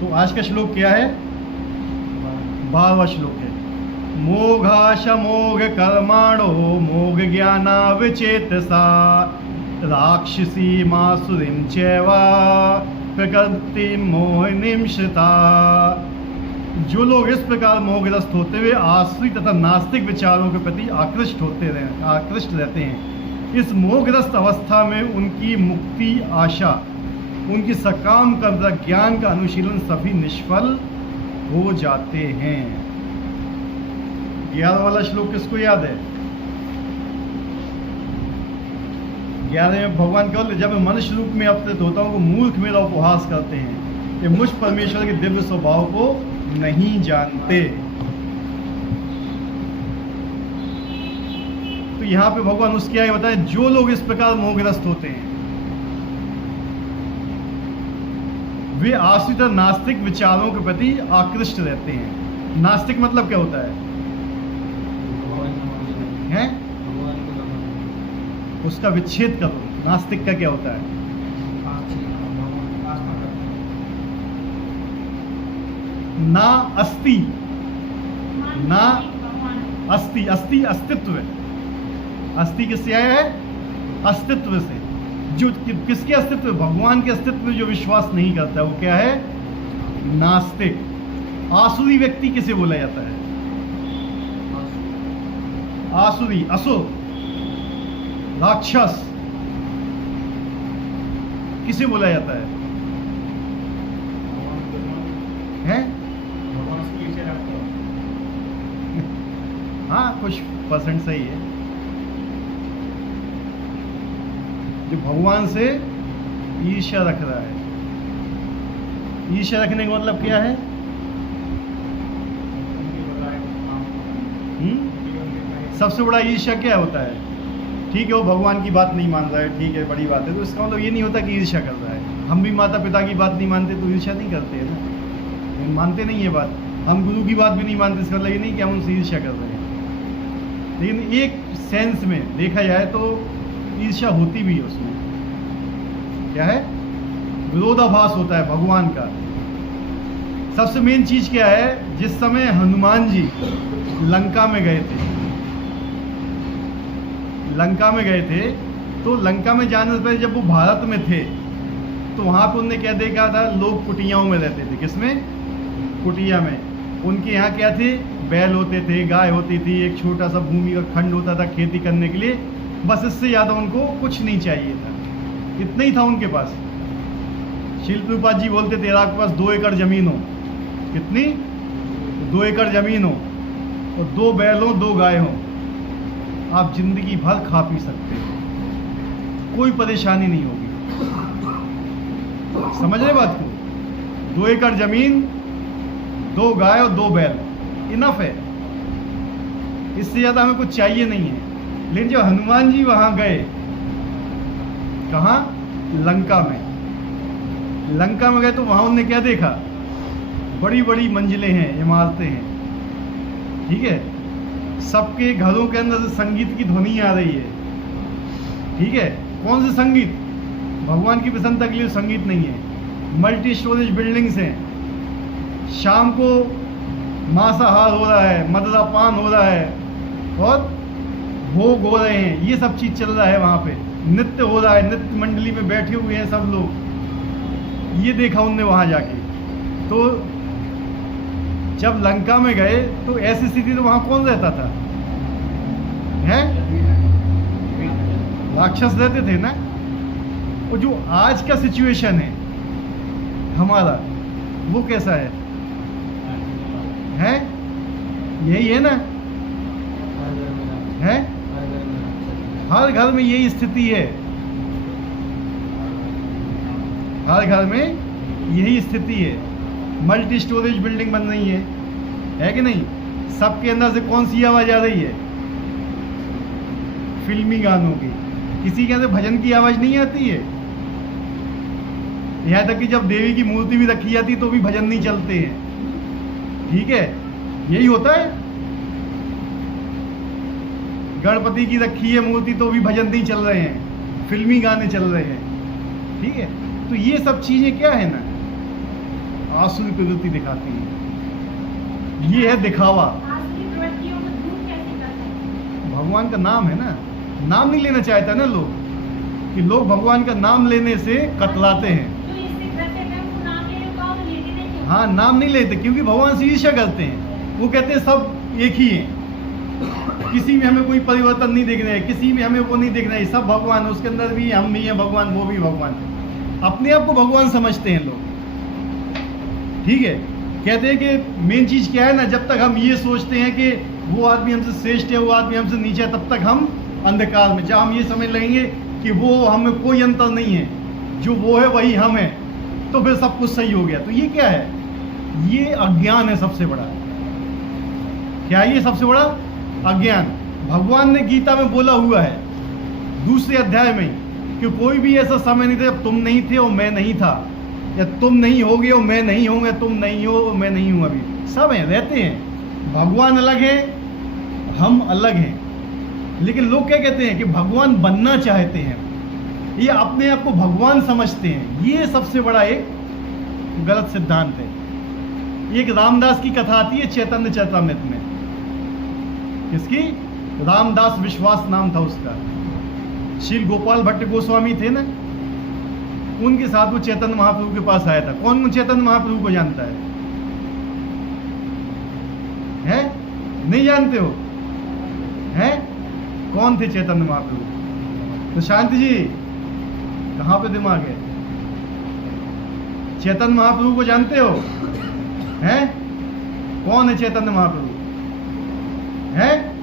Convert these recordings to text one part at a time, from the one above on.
तो आज का श्लोक क्या है? 12वां श्लोक है। मोघाशमोघ कर्माणो मोघ ज्ञानाविचेतसा राक्षसी मासुरीं चैवा प्रकृति मोहिनीं श्रिता। जो लोग इस प्रकार मोहग्रस्त होते हुए आश्रित तथा नास्तिक विचारों के प्रति आकृष्ट रहते हैं, इस मोहग्रस्त अवस्था में उनकी मुक्ति आशा, उनकी सकाम कर्म ज्ञान का अनुशीलन सभी निष्फल हो जाते हैं। 11 वाला श्लोक किसको याद है? 11 में भगवान केवल जब मैं मनुष्य रूप में अवतरित होता हूँ, मूर्ख मेरा उपहास करते हैं, ये मुझ परमेश्वर के दिव्य स्वभाव को नहीं जानते। तो यहाँ पे भगवान उसके आगे बताए, जो लोग इस प्रकार मोहग्रस्त होते हैं वे आश्रित नास्तिक विचारों के प्रति आकृष्ट रहते हैं। नास्तिक मतलब क्या होता है? उसका विच्छेद करो। नास्तिक का क्या होता है? ना अस्ति, ना अस्ति, अस्ति अस्तित्व। अस्ति किससे आया है? अस्तित्व से। जो किसके अस्तित्व? भगवान के अस्तित्व में जो विश्वास नहीं करता वो क्या है? नास्तिक। आसुरी व्यक्ति किसे बोला जाता है? आसुरी, असुर, राक्षस किसे बोला जाता है? हैं? हाँ, कुछ परसेंट सही है। जो भगवान से ईर्ष्या रख रहा है। ईर्ष्या रखने का मतलब क्या है? सबसे बड़ा ईर्ष्या क्या होता है? ठीक है, वो भगवान की बात नहीं मान रहा है, ठीक है, बड़ी बात है, तो इसका मतलब ये नहीं होता कि ईर्ष्या कर रहा है। हम भी माता पिता की बात नहीं मानते तो ईर्ष्या नहीं करते हैं ना, मानते नहीं ये बात। हम गुरु की बात भी नहीं मानते, इसका मतलब ये नहीं कि हम उनसे ईर्ष्या कर रहे हैं। लेकिन एक सेंस में देखा जाए तो ईर्ष्या होती भी है उसमें। क्या है? विरोधाभास होता है भगवान का। सबसे मेन चीज क्या है? जिस समय हनुमान जी लंका में गए थे, तो लंका में जाने से पहले जब वो भारत में थे तो वहां पर उन्होंने क्या देखा था? लोग कुटियाओं में रहते थे। किसमें? कुटिया में। उनके यहाँ क्या थे? बैल होते थे, गाय होती थी, एक छोटा सा भूमि का खंड होता था खेती करने के लिए। बस इससे ज़्यादा उनको कुछ नहीं चाहिए था, इतना ही था उनके पास। शिल प्रभुपाद जी बोलते थे, आपके पास 2 एकड़ जमीन हो। कितनी? 2 एकड़ जमीन हो और 2 बैल हो, 2 गाय हो, आप जिंदगी भर खा पी सकते हो, कोई परेशानी नहीं होगी। समझ रहे बात को? 2 एकड़ जमीन, 2 गाय और 2 बैल, इनफ है। इससे ज़्यादा हमें कुछ चाहिए नहीं है। लेकिन जब हनुमान जी वहां गए, कहाँ? लंका में। लंका में गए तो वहां उन्होंने क्या देखा? बड़ी बड़ी मंजिलें हैं, इमारतें हैं, ठीक है, सबके घरों के अंदर से संगीत की ध्वनि आ रही है, ठीक है। कौन से संगीत? भगवान की प्रसन्नता के लिए संगीत नहीं है। मल्टी स्टोरेज बिल्डिंग्स हैं, शाम को मांसाहार हो रहा है, मदिरापान हो रहा है और भोग हो रहे हैं, ये सब चीज चल रहा है वहां पे। नृत्य हो रहा है, नृत्य मंडली में बैठे हुए हैं सब लोग। ये देखा उनने वहां जाके। तो जब लंका में गए तो ऐसी स्थिति तो वहां कौन रहता था? हैं? राक्षस रहते थे ना। और जो आज का सिचुएशन है हमारा, वो कैसा है? हैं? यही है ना? है? हर घर में यही स्थिति है, हर घर में यही स्थिति है। मल्टी स्टोरेज बिल्डिंग बन रही है कि नहीं? सबके अंदर से कौन सी आवाज आ रही है? फिल्मी गानों की। किसी के अंदर भजन की आवाज नहीं आती है। यहाँ तक कि जब देवी की मूर्ति भी रखी जाती है तो भी भजन नहीं चलते हैं, ठीक है। यही होता है। गणपति की रखी है मूर्ति तो भी भजन नहीं चल रहे हैं, फिल्मी गाने चल रहे हैं, ठीक है। तो ये सब चीजें क्या है ना, आसुरी प्रवृत्ति दिखाती हैं। ये है दिखावा। भगवान का नाम है ना, नाम नहीं लेना चाहता ना लोग, कि लोग भगवान का नाम लेने से कतलाते हैं। हाँ, नाम नहीं लेते क्योंकि भगवान से ईर्ष्या करते हैं। वो कहते हैं सब एक ही हैं, किसी में हमें कोई परिवर्तन नहीं देखना है, किसी में हमें वो नहीं देखना है, सब भगवान, उसके अंदर भी हम भी हैं भगवान, वो भी भगवान है। अपने आप को भगवान समझते हैं लोग। ठीक है, कहते हैं कि मेन चीज़ क्या है ना, जब तक हम ये सोचते हैं कि वो आदमी हमसे श्रेष्ठ है, वो आदमी हमसे नीचे है, तब तक हम अंधकार में। जब हम ये समझ लेंगे कि वो हमें कोई अंतर नहीं है, जो वो है वही हम है, तो फिर सब कुछ सही हो गया। तो ये क्या है? ये अज्ञान है सबसे बड़ा। क्या है ये सबसे बड़ा? अज्ञान। भगवान ने गीता में बोला हुआ है दूसरे अध्याय में कि कोई भी ऐसा समय नहीं था जब तुम नहीं थे और मैं नहीं था, या तुम नहीं होगे और मैं नहीं हूँ, तुम नहीं हो और मैं नहीं हूँ। अभी सब हैं, रहते हैं। भगवान अलग है, हम अलग हैं। लेकिन लोग क्या कहते हैं कि भगवान बनना चाहते हैं, ये अपने आप को भगवान समझते हैं। ये सबसे बड़ा एक गलत सिद्धांत है। एक रामदास की कथा आती है चैतन्य चरितमृत में। किसकी? रामदास विश्वास नाम था उसका। श्री गोपाल भट्ट गोस्वामी थे ना, उनके साथ वो चैतन्य महाप्रभु के पास आया था। कौन चैतन्य महाप्रभु को जानता है? नहीं जानते हो? हैं? कौन थे चैतन्य महाप्रभु? तो शांति जी, कहाँ पे दिमाग है? चैतन्य महाप्रभु को जानते हो? हैं? कौन है चैतन्य महाप्रभु? हैं?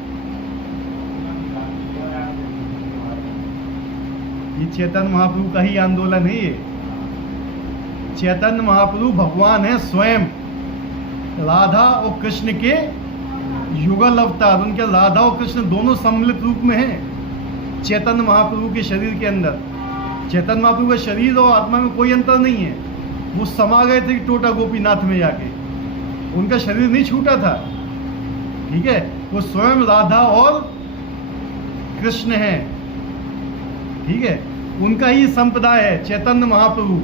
ये चैतन्य महाप्रभु का ही आंदोलन है। ये चैतन्य महाप्रभु भगवान है स्वयं, राधा और कृष्ण के युगल अवतार। उनके राधा और कृष्ण दोनों सम्मिलित रूप में हैं चैतन्य महाप्रभु के शरीर के अंदर। चैतन्य महाप्रभु का शरीर और आत्मा में कोई अंतर नहीं है। वो समा गए थे टोटा गोपीनाथ में जाके, उनका शरीर नहीं छूटा था। ठीक है, वो स्वयं राधा और कृष्ण है। ठीक है, उनका ही संप्रदाय है चैतन्य महाप्रभु।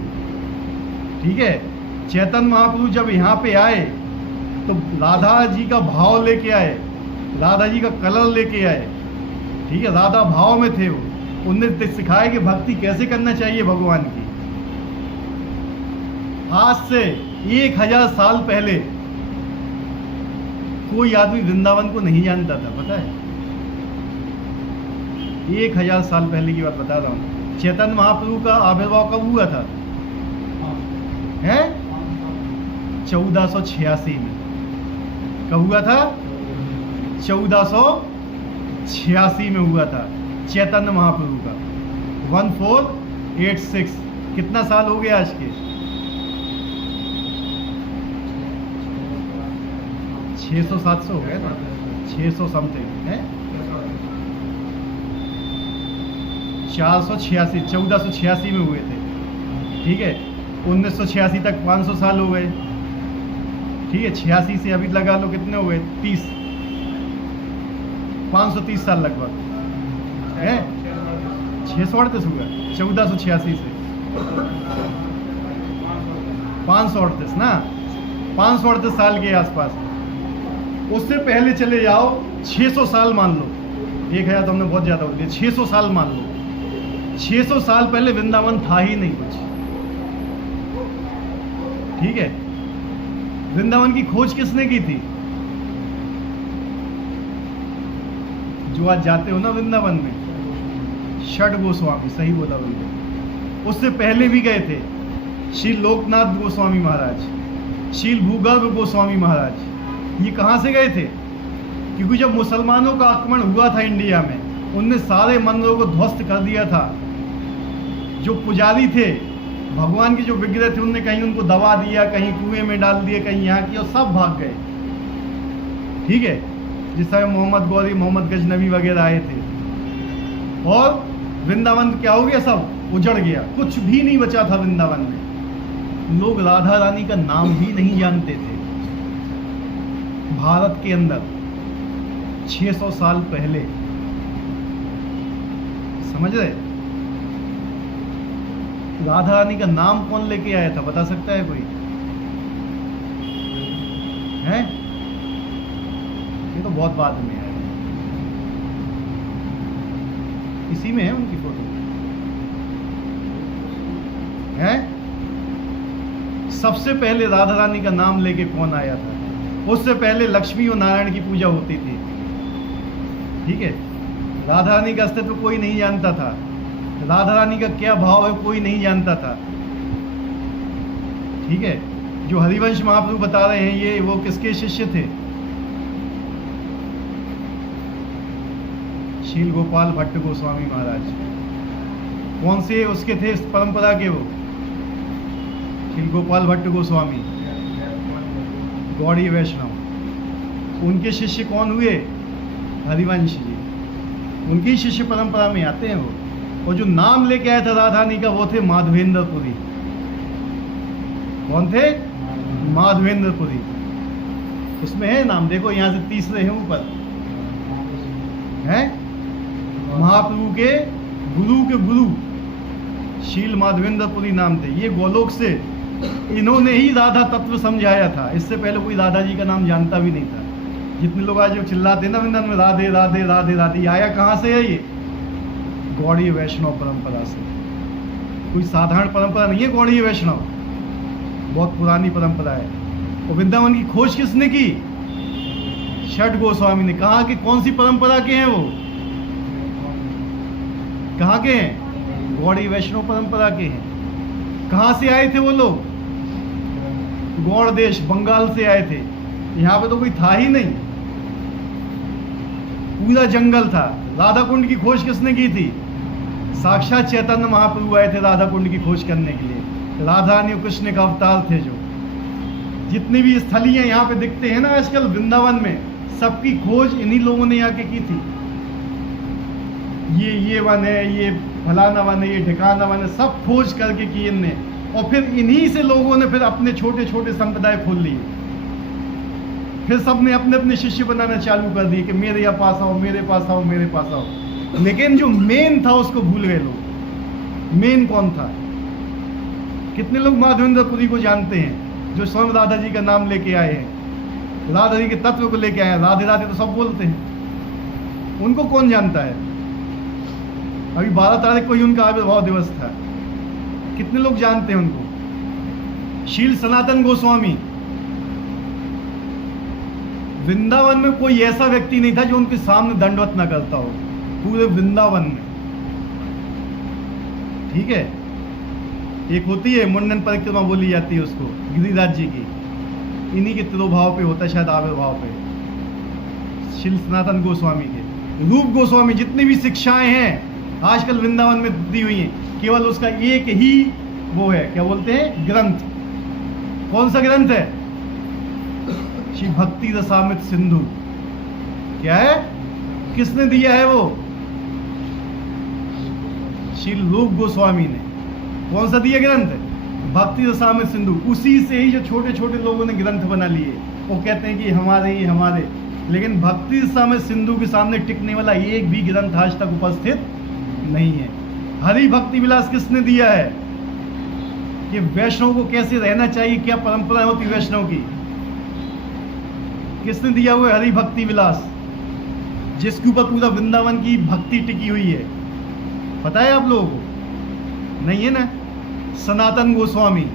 ठीक है, चैतन्य महाप्रभु जब यहाँ पे आए तो राधा जी का भाव लेके आए, राधा जी का कलर लेके आए। ठीक है, राधा भाव में थे वो। उन्हें सिखाया कि भक्ति कैसे करना चाहिए भगवान की। आज से 1000 साल पहले कोई आदमी वृंदावन को नहीं जानता था, पता है? 1000 साल पहले की बात बता रहा हूँ। चैतन्य महाप्रभु का आविर्भाव कब हुआ था? है 1486 में। कब हुआ था? 1486 में हुआ था चैतन्य महाप्रभु का। 1486। कितना साल हो गया आज के? 600-700 हो गया ना, 600 समथिंग है। 486, 1486 में हुए थे। ठीक है, 1986 तक 500 साल हो गए। ठीक है, 86 से अभी लगा लो कितने हो गए? 30, 530 साल लगभग है। 638 हुआ 1486 से 538 ना, 538 साल के आसपास। उससे पहले चले जाओ 600 साल मान लो। 1000 तो हमने बहुत ज़्यादा हो दिया। 600 साल मान लो। 600 साल पहले वृंदावन था ही नहीं कुछ। ठीक है, वृंदावन की खोज किसने की थी? जो आज जाते हो ना वृंदावन में, षड गोस्वामी। सही बोला उन्होंने। उससे पहले भी गए थे श्री लोकनाथ गोस्वामी महाराज, श्री भूगर्भ गोस्वामी महाराज। ये कहाँ से गए थे? क्योंकि जब मुसलमानों का आक्रमण हुआ था इंडिया में, उनने सारे मंदिरों को ध्वस्त कर दिया था। जो पुजारी थे, भगवान के जो विग्रह थे, उनने कहीं उनको दबा दिया, कहीं कुएं में डाल दिए, कहीं यहाँ किया, और सब भाग गए। ठीक है, जिस समय मोहम्मद गौरी, मोहम्मद गजनबी वगैरह आए थे, और वृंदावन क्या हो गया? सब उजड़ गया, कुछ भी नहीं बचा था वृंदावन में। लोग राधा रानी का नाम भी नहीं जानते थे। भारत के अंदर 600 साल पहले, समझ रहे? राधा रानी का नाम कौन लेके आया था, बता सकता है कोई? हैं? ये तो बहुत बाद में है, इसी में है उनकी फोटो है। सबसे पहले राधा रानी का नाम लेके कौन आया था? उससे पहले लक्ष्मी और नारायण की पूजा होती थी, ठीक है। राधा रानी का अस्तित्व कोई नहीं जानता था, राधा रानी का क्या भाव है कोई नहीं जानता था, ठीक है। जो हरिवंश महाप्रभु बता रहे हैं ये वो किसके शिष्य थे? शील गोपाल भट्ट गोस्वामी महाराज। कौन से उसके थे इस परंपरा के? वो शील गोपाल भट्ट गोस्वामी गौड़ी वैष्णव। उनके शिष्य कौन हुए? हरिवंश जी, उनकी शिष्य परंपरा में आते हैं वो। और जो नाम लेके आया था राधा रानी का वो थे माधवेंद्रपुरी। कौन थे? माधवेंद्रपुरी। इसमें है नाम, देखो यहाँ से तीसरे हैं ऊपर, हैं महाप्रभु के गुरु शील माधवेंद्रपुरी नाम थे। ये गोलोक से इन्होंने ही राधा तत्व समझाया था, इससे पहले कोई राधा जी का नाम जानता भी नहीं था। जितने लोग आज जो चिल्लाते हैं ना वृंदावन में राधे राधे राधे राधे, आया कहाँ से है? ये गौड़ी वैष्णव परंपरा से। कोई साधारण परंपरा नहीं है गौड़ी वैष्णव, बहुत पुरानी परंपरा है। और वृंदावन की खोज किसने की? षट गोस्वामी ने। कहा कि कौन सी परंपरा के हैं वो? कहाँ के हैं? गौड़ी वैष्णव परंपरा के हैं। कहाँ से आए थे वो लोग? गौड़ देश, बंगाल से आए थे। यहाँ पे तो कोई था ही नहीं, पूरा जंगल था। राधा कुंड की खोज किसने की थी? साक्षात चैतन्य महाप्रभु आए थे राधा कुंड की खोज करने के लिए। राधा रानी और कृष्ण का अवतार थे। जो जितनी भी स्थलियां यहाँ पे दिखते हैं ना आजकल वृंदावन में, सबकी खोज इन्हीं लोगों ने यहाँ के की थी। ये वन है, ये फलाना वन है, ये ठिकाना वन है, सब खोज करके की इनने। और फिर इन्हीं से लोगों ने फिर अपने छोटे छोटे संप्रदाय खोल लिए। फिर सबने अपने अपने शिष्य बनाना चालू कर दिए कि मेरे यहाँ पास आओ, मेरे पास आओ, मेरे पास आओ। लेकिन जो मेन था उसको भूल गए लोग। मेन कौन था? कितने लोग माधवेंद्रपुरी को जानते हैं जो स्वयं राधा जी का नाम लेके आए हैं, राधा जी के तत्व को लेके आए हैं? राधे राधे तो सब बोलते हैं, उनको कौन जानता है? अभी 12 तारीख को ही उनका आविर्भाव दिवस था, कितने लोग जानते हैं उनको? शील सनातन गोस्वामी। वृंदावन में कोई ऐसा व्यक्ति नहीं था जो उनके सामने दंडवत ना करता हो, पूरे वृंदावन में, ठीक है। एक होती है मुंडन परिक्रमा बोली जाती है उसको, गिरिराज जी की, इन्हीं के तिरोभाव पे होता है शायद, आविर्भाव पे, शील सनातन गोस्वामी के। रूप गोस्वामी, जितनी भी शिक्षाएं हैं आजकल वृंदावन में दी हुई हैं, केवल उसका एक ही वो है, क्या बोलते हैं, ग्रंथ। कौन सा ग्रंथ है? श्री भक्ति रसामृत सिंधु। क्या है? किसने दिया है वो? श्री रूप गोस्वामी ने। कौन सा दिया ग्रंथ? भक्ति रसामृत सिंधु। उसी से ही जो छोटे छोटे लोगों ने ग्रंथ बना लिए, वो कहते हैं कि हमारे ही हमारे, लेकिन भक्ति रसामृत सिंधु के सामने टिकने वाला एक भी ग्रंथ आज तक उपस्थित नहीं है। हरि भक्ति विलास किसने दिया है? कि वैष्णव को कैसे रहना चाहिए, क्या परंपरा होती वैष्णव की, किसने दिया हुआ है? हरि भक्ति विलास, जिसके ऊपर पूरा वृंदावन की भक्ति टिकी हुई है। पता है आप लोगों को? नहीं है ना? सनातन गोस्वामी।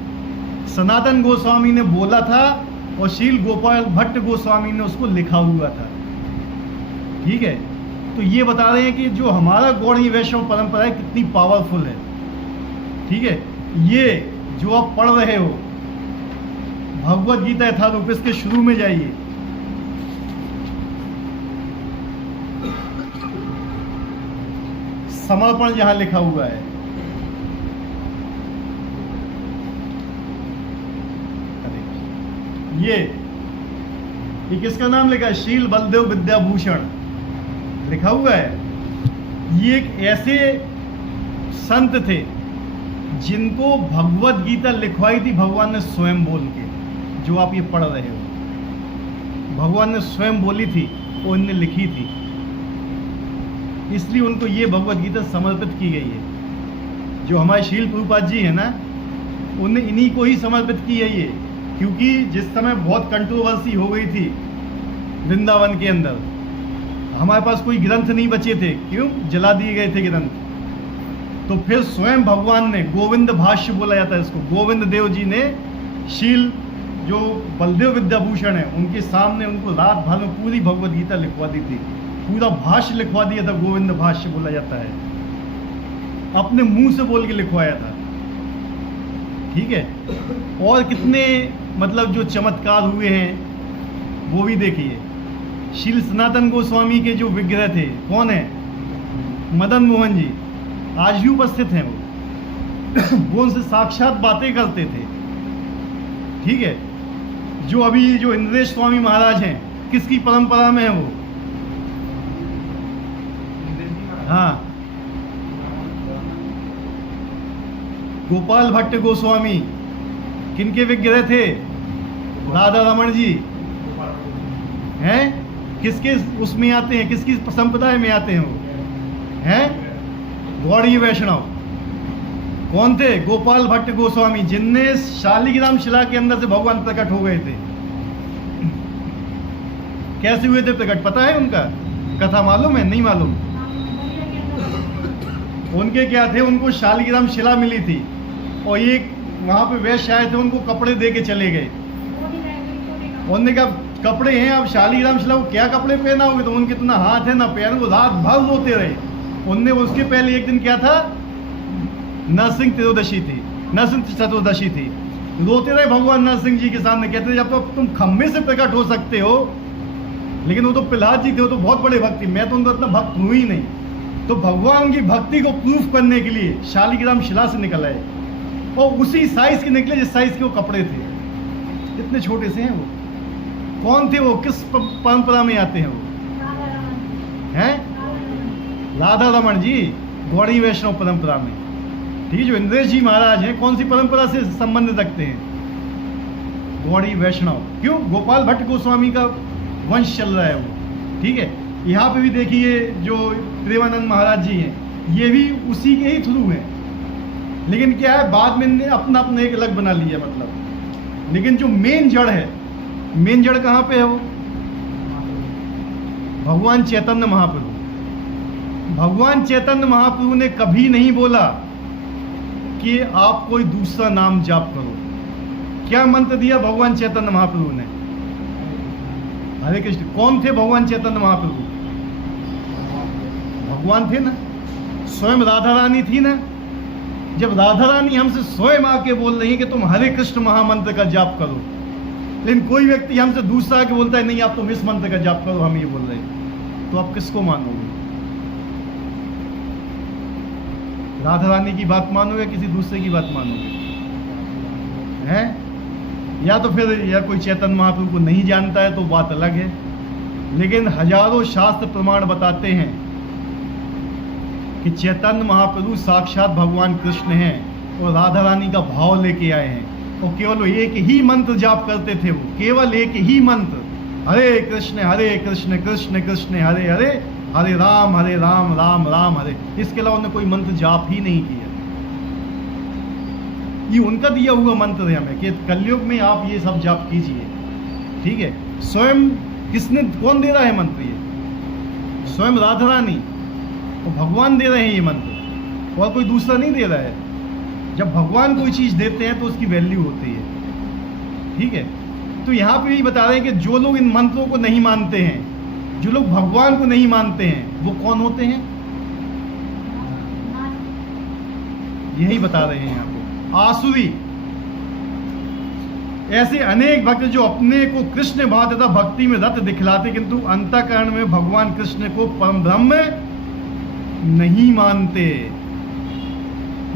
सनातन गोस्वामी ने बोला था और शील गोपाल भट्ट गोस्वामी ने उसको लिखा हुआ था, ठीक है। तो ये बता रहे हैं कि जो हमारा गौड़ी वैष्णव परंपरा है कितनी पावरफुल है, ठीक है। ये जो आप पढ़ रहे हो भगवद गीता यथारूप, इसके शुरू में जाइए, समर्पण जहां लिखा हुआ है, ये किसका नाम लिखा है? शील बलदेव विद्याभूषण लिखा हुआ है। ये एक ऐसे संत थे जिनको भगवद गीता लिखवाई थी भगवान ने स्वयं बोल के। जो आप ये पढ़ रहे हो भगवान ने स्वयं बोली थी और इनने लिखी थी, इसलिए उनको ये भगवद गीता समर्पित की गई है। जो हमारे शील प्रभुपाद जी है ना, उन्हें इन्हीं को ही समर्पित की है ये। क्योंकि जिस समय बहुत कंट्रोवर्सी हो गई थी वृंदावन के अंदर, हमारे पास कोई ग्रंथ नहीं बचे थे, क्यों? जला दिए गए थे ग्रंथ। तो फिर स्वयं भगवान ने, गोविंद भाष्य बोला जाता है इसको, गोविंद देव जी ने शील जो बलदेव विद्याभूषण है उनके सामने उनको रात भर में पूरी भगवत गीता लिखवा दी थी, पूरा भाष्य लिखवा दिया था। गोविंद भाष्य बोला जाता है, अपने मुंह से बोल के लिखवाया था। ठीक है, और कितने मतलब जो चमत्कार हुए हैं वो भी देखिए। श्री सनातन गोस्वामी के जो विग्रह थे, कौन है? मदन मोहन जी, आज भी उपस्थित हैं वो उनसे साक्षात बातें करते थे। ठीक है, जो अभी जो इंद्रेश स्वामी महाराज हैं, किसकी परंपरा में है वो? हाँ, गोपाल भट्ट गोस्वामी। किनके विग्रह थे? राधा रमण जी हैं। किसके उसमें आते हैं, किसकी संप्रदाय में आते हैं वो? हैं गौड़ी वैष्णव। कौन थे? गोपाल भट्ट गोस्वामी, जिनने शालिग्राम शिला के अंदर से भगवान प्रकट हो गए थे। कैसे हुए थे प्रकट, पता है उनका? कथा मालूम है? नहीं मालूम? उनके क्या थे, उनको शालिग्राम शिला मिली थी और एक वहां पे वैश्य आए थे, उनको कपड़े दे के चले गए। उन्होंने कहा कपड़े हैं, आप शालिग्राम शिला को क्या कपड़े पहना होगे? तो उनके इतना हाथ है ना पैर, वो रात भर रोते रहे। उनने उसके पहले एक दिन क्या था, नरसिंह त्रयोदशी थी, नरसिंह चतुर्दशी थी, रोते रहे भगवान नरसिंह जी के सामने। कहते थे जब तो तुम खम्भे से प्रकट हो सकते हो, लेकिन वो तो प्रहलाद जी थे, वो तो बहुत बड़े भक्ति, मैं तो उनको इतना भक्त हूँ ही नहीं। तो भगवान की भक्ति को प्रूफ करने के लिए शालिग्राम शिला से निकल आए और उसी साइज के निकले जिस साइज के वो कपड़े थे। इतने छोटे से हैं वो। कौन थे वो? किस परंपरा में आते हैं वो? हैं राधा रमण जी, गौड़ी वैष्णव परंपरा में। ठीक है, जो इंद्रेश जी महाराज हैं, कौन सी परंपरा से संबंध रखते हैं? गौड़ी वैष्णव। क्यों? गोपाल भट्ट गोस्वामी का वंश चल रहा है वो। ठीक है, यहाँ पे भी देखिए जो प्रेमानंद महाराज जी हैं, ये भी उसी के ही थ्रू हैं। लेकिन क्या है, बाद में अपना अपना एक अलग बना लिया मतलब। लेकिन जो मेन जड़ है, मेन जड़ कहाँ पे है वो? भगवान चैतन्य महाप्रभु। भगवान चैतन्य महाप्रभु ने कभी नहीं बोला कि आप कोई दूसरा नाम जाप करो। क्या मंत्र दिया भगवान चैतन्य महाप्रभु ने? हरे कृष्ण। कौन थे भगवान चैतन्य महाप्रभु? भगवान थे ना, स्वयं राधा रानी थी ना। जब राधा रानी हमसे स्वयं आके बोल रही है कि तुम हरे कृष्ण महामंत्र का जाप करो, लेकिन कोई व्यक्ति हमसे दूसरा आके बोलता है नहीं आप तुम इस मंत्र का जाप करो, हम ये बोल रहे हैं, तो आप किसको मानोगे? राधा रानी की बात मानोगे, किसी दूसरे की बात मानोगे? हैं? या तो फिर या कोई चैतन्य महाप्रभु को नहीं जानता है तो बात अलग है। लेकिन हजारों शास्त्र प्रमाण बताते हैं कि चैतन्य महाप्रभु साक्षात भगवान कृष्ण हैं और राधा रानी का भाव लेके आए हैं, और केवल एक ही मंत्र जाप करते थे वो, केवल एक ही मंत्र, हरे कृष्ण कृष्ण कृष्ण हरे हरे, हरे राम राम राम हरे। इसके अलावा उन्होंने कोई मंत्र जाप ही नहीं किया। ये उनका दिया हुआ मंत्र है हमें कि कलयुग में आप ये सब जाप कीजिए। ठीक है, स्वयं किसने, कौन दे रहा है मंत्र? ये स्वयं राधा रानी तो भगवान दे रहे हैं ये मंत्र, और कोई दूसरा नहीं दे रहा है। जब भगवान कोई चीज देते हैं तो उसकी वैल्यू होती है। ठीक है, तो यहाँ पे भी बता रहे हैं कि जो लोग इन मंत्रों को नहीं मानते हैं, जो लोग भगवान को नहीं मानते हैं, वो कौन होते हैं? यही बता रहे हैं यहाँ पे, आसुरी। ऐसे अनेक भक्त जो अपने को कृष्ण भाव तथा भक्ति में रत दिखलाते, किंतु अंतःकरण में भगवान कृष्ण को परम ब्रह्म नहीं मानते।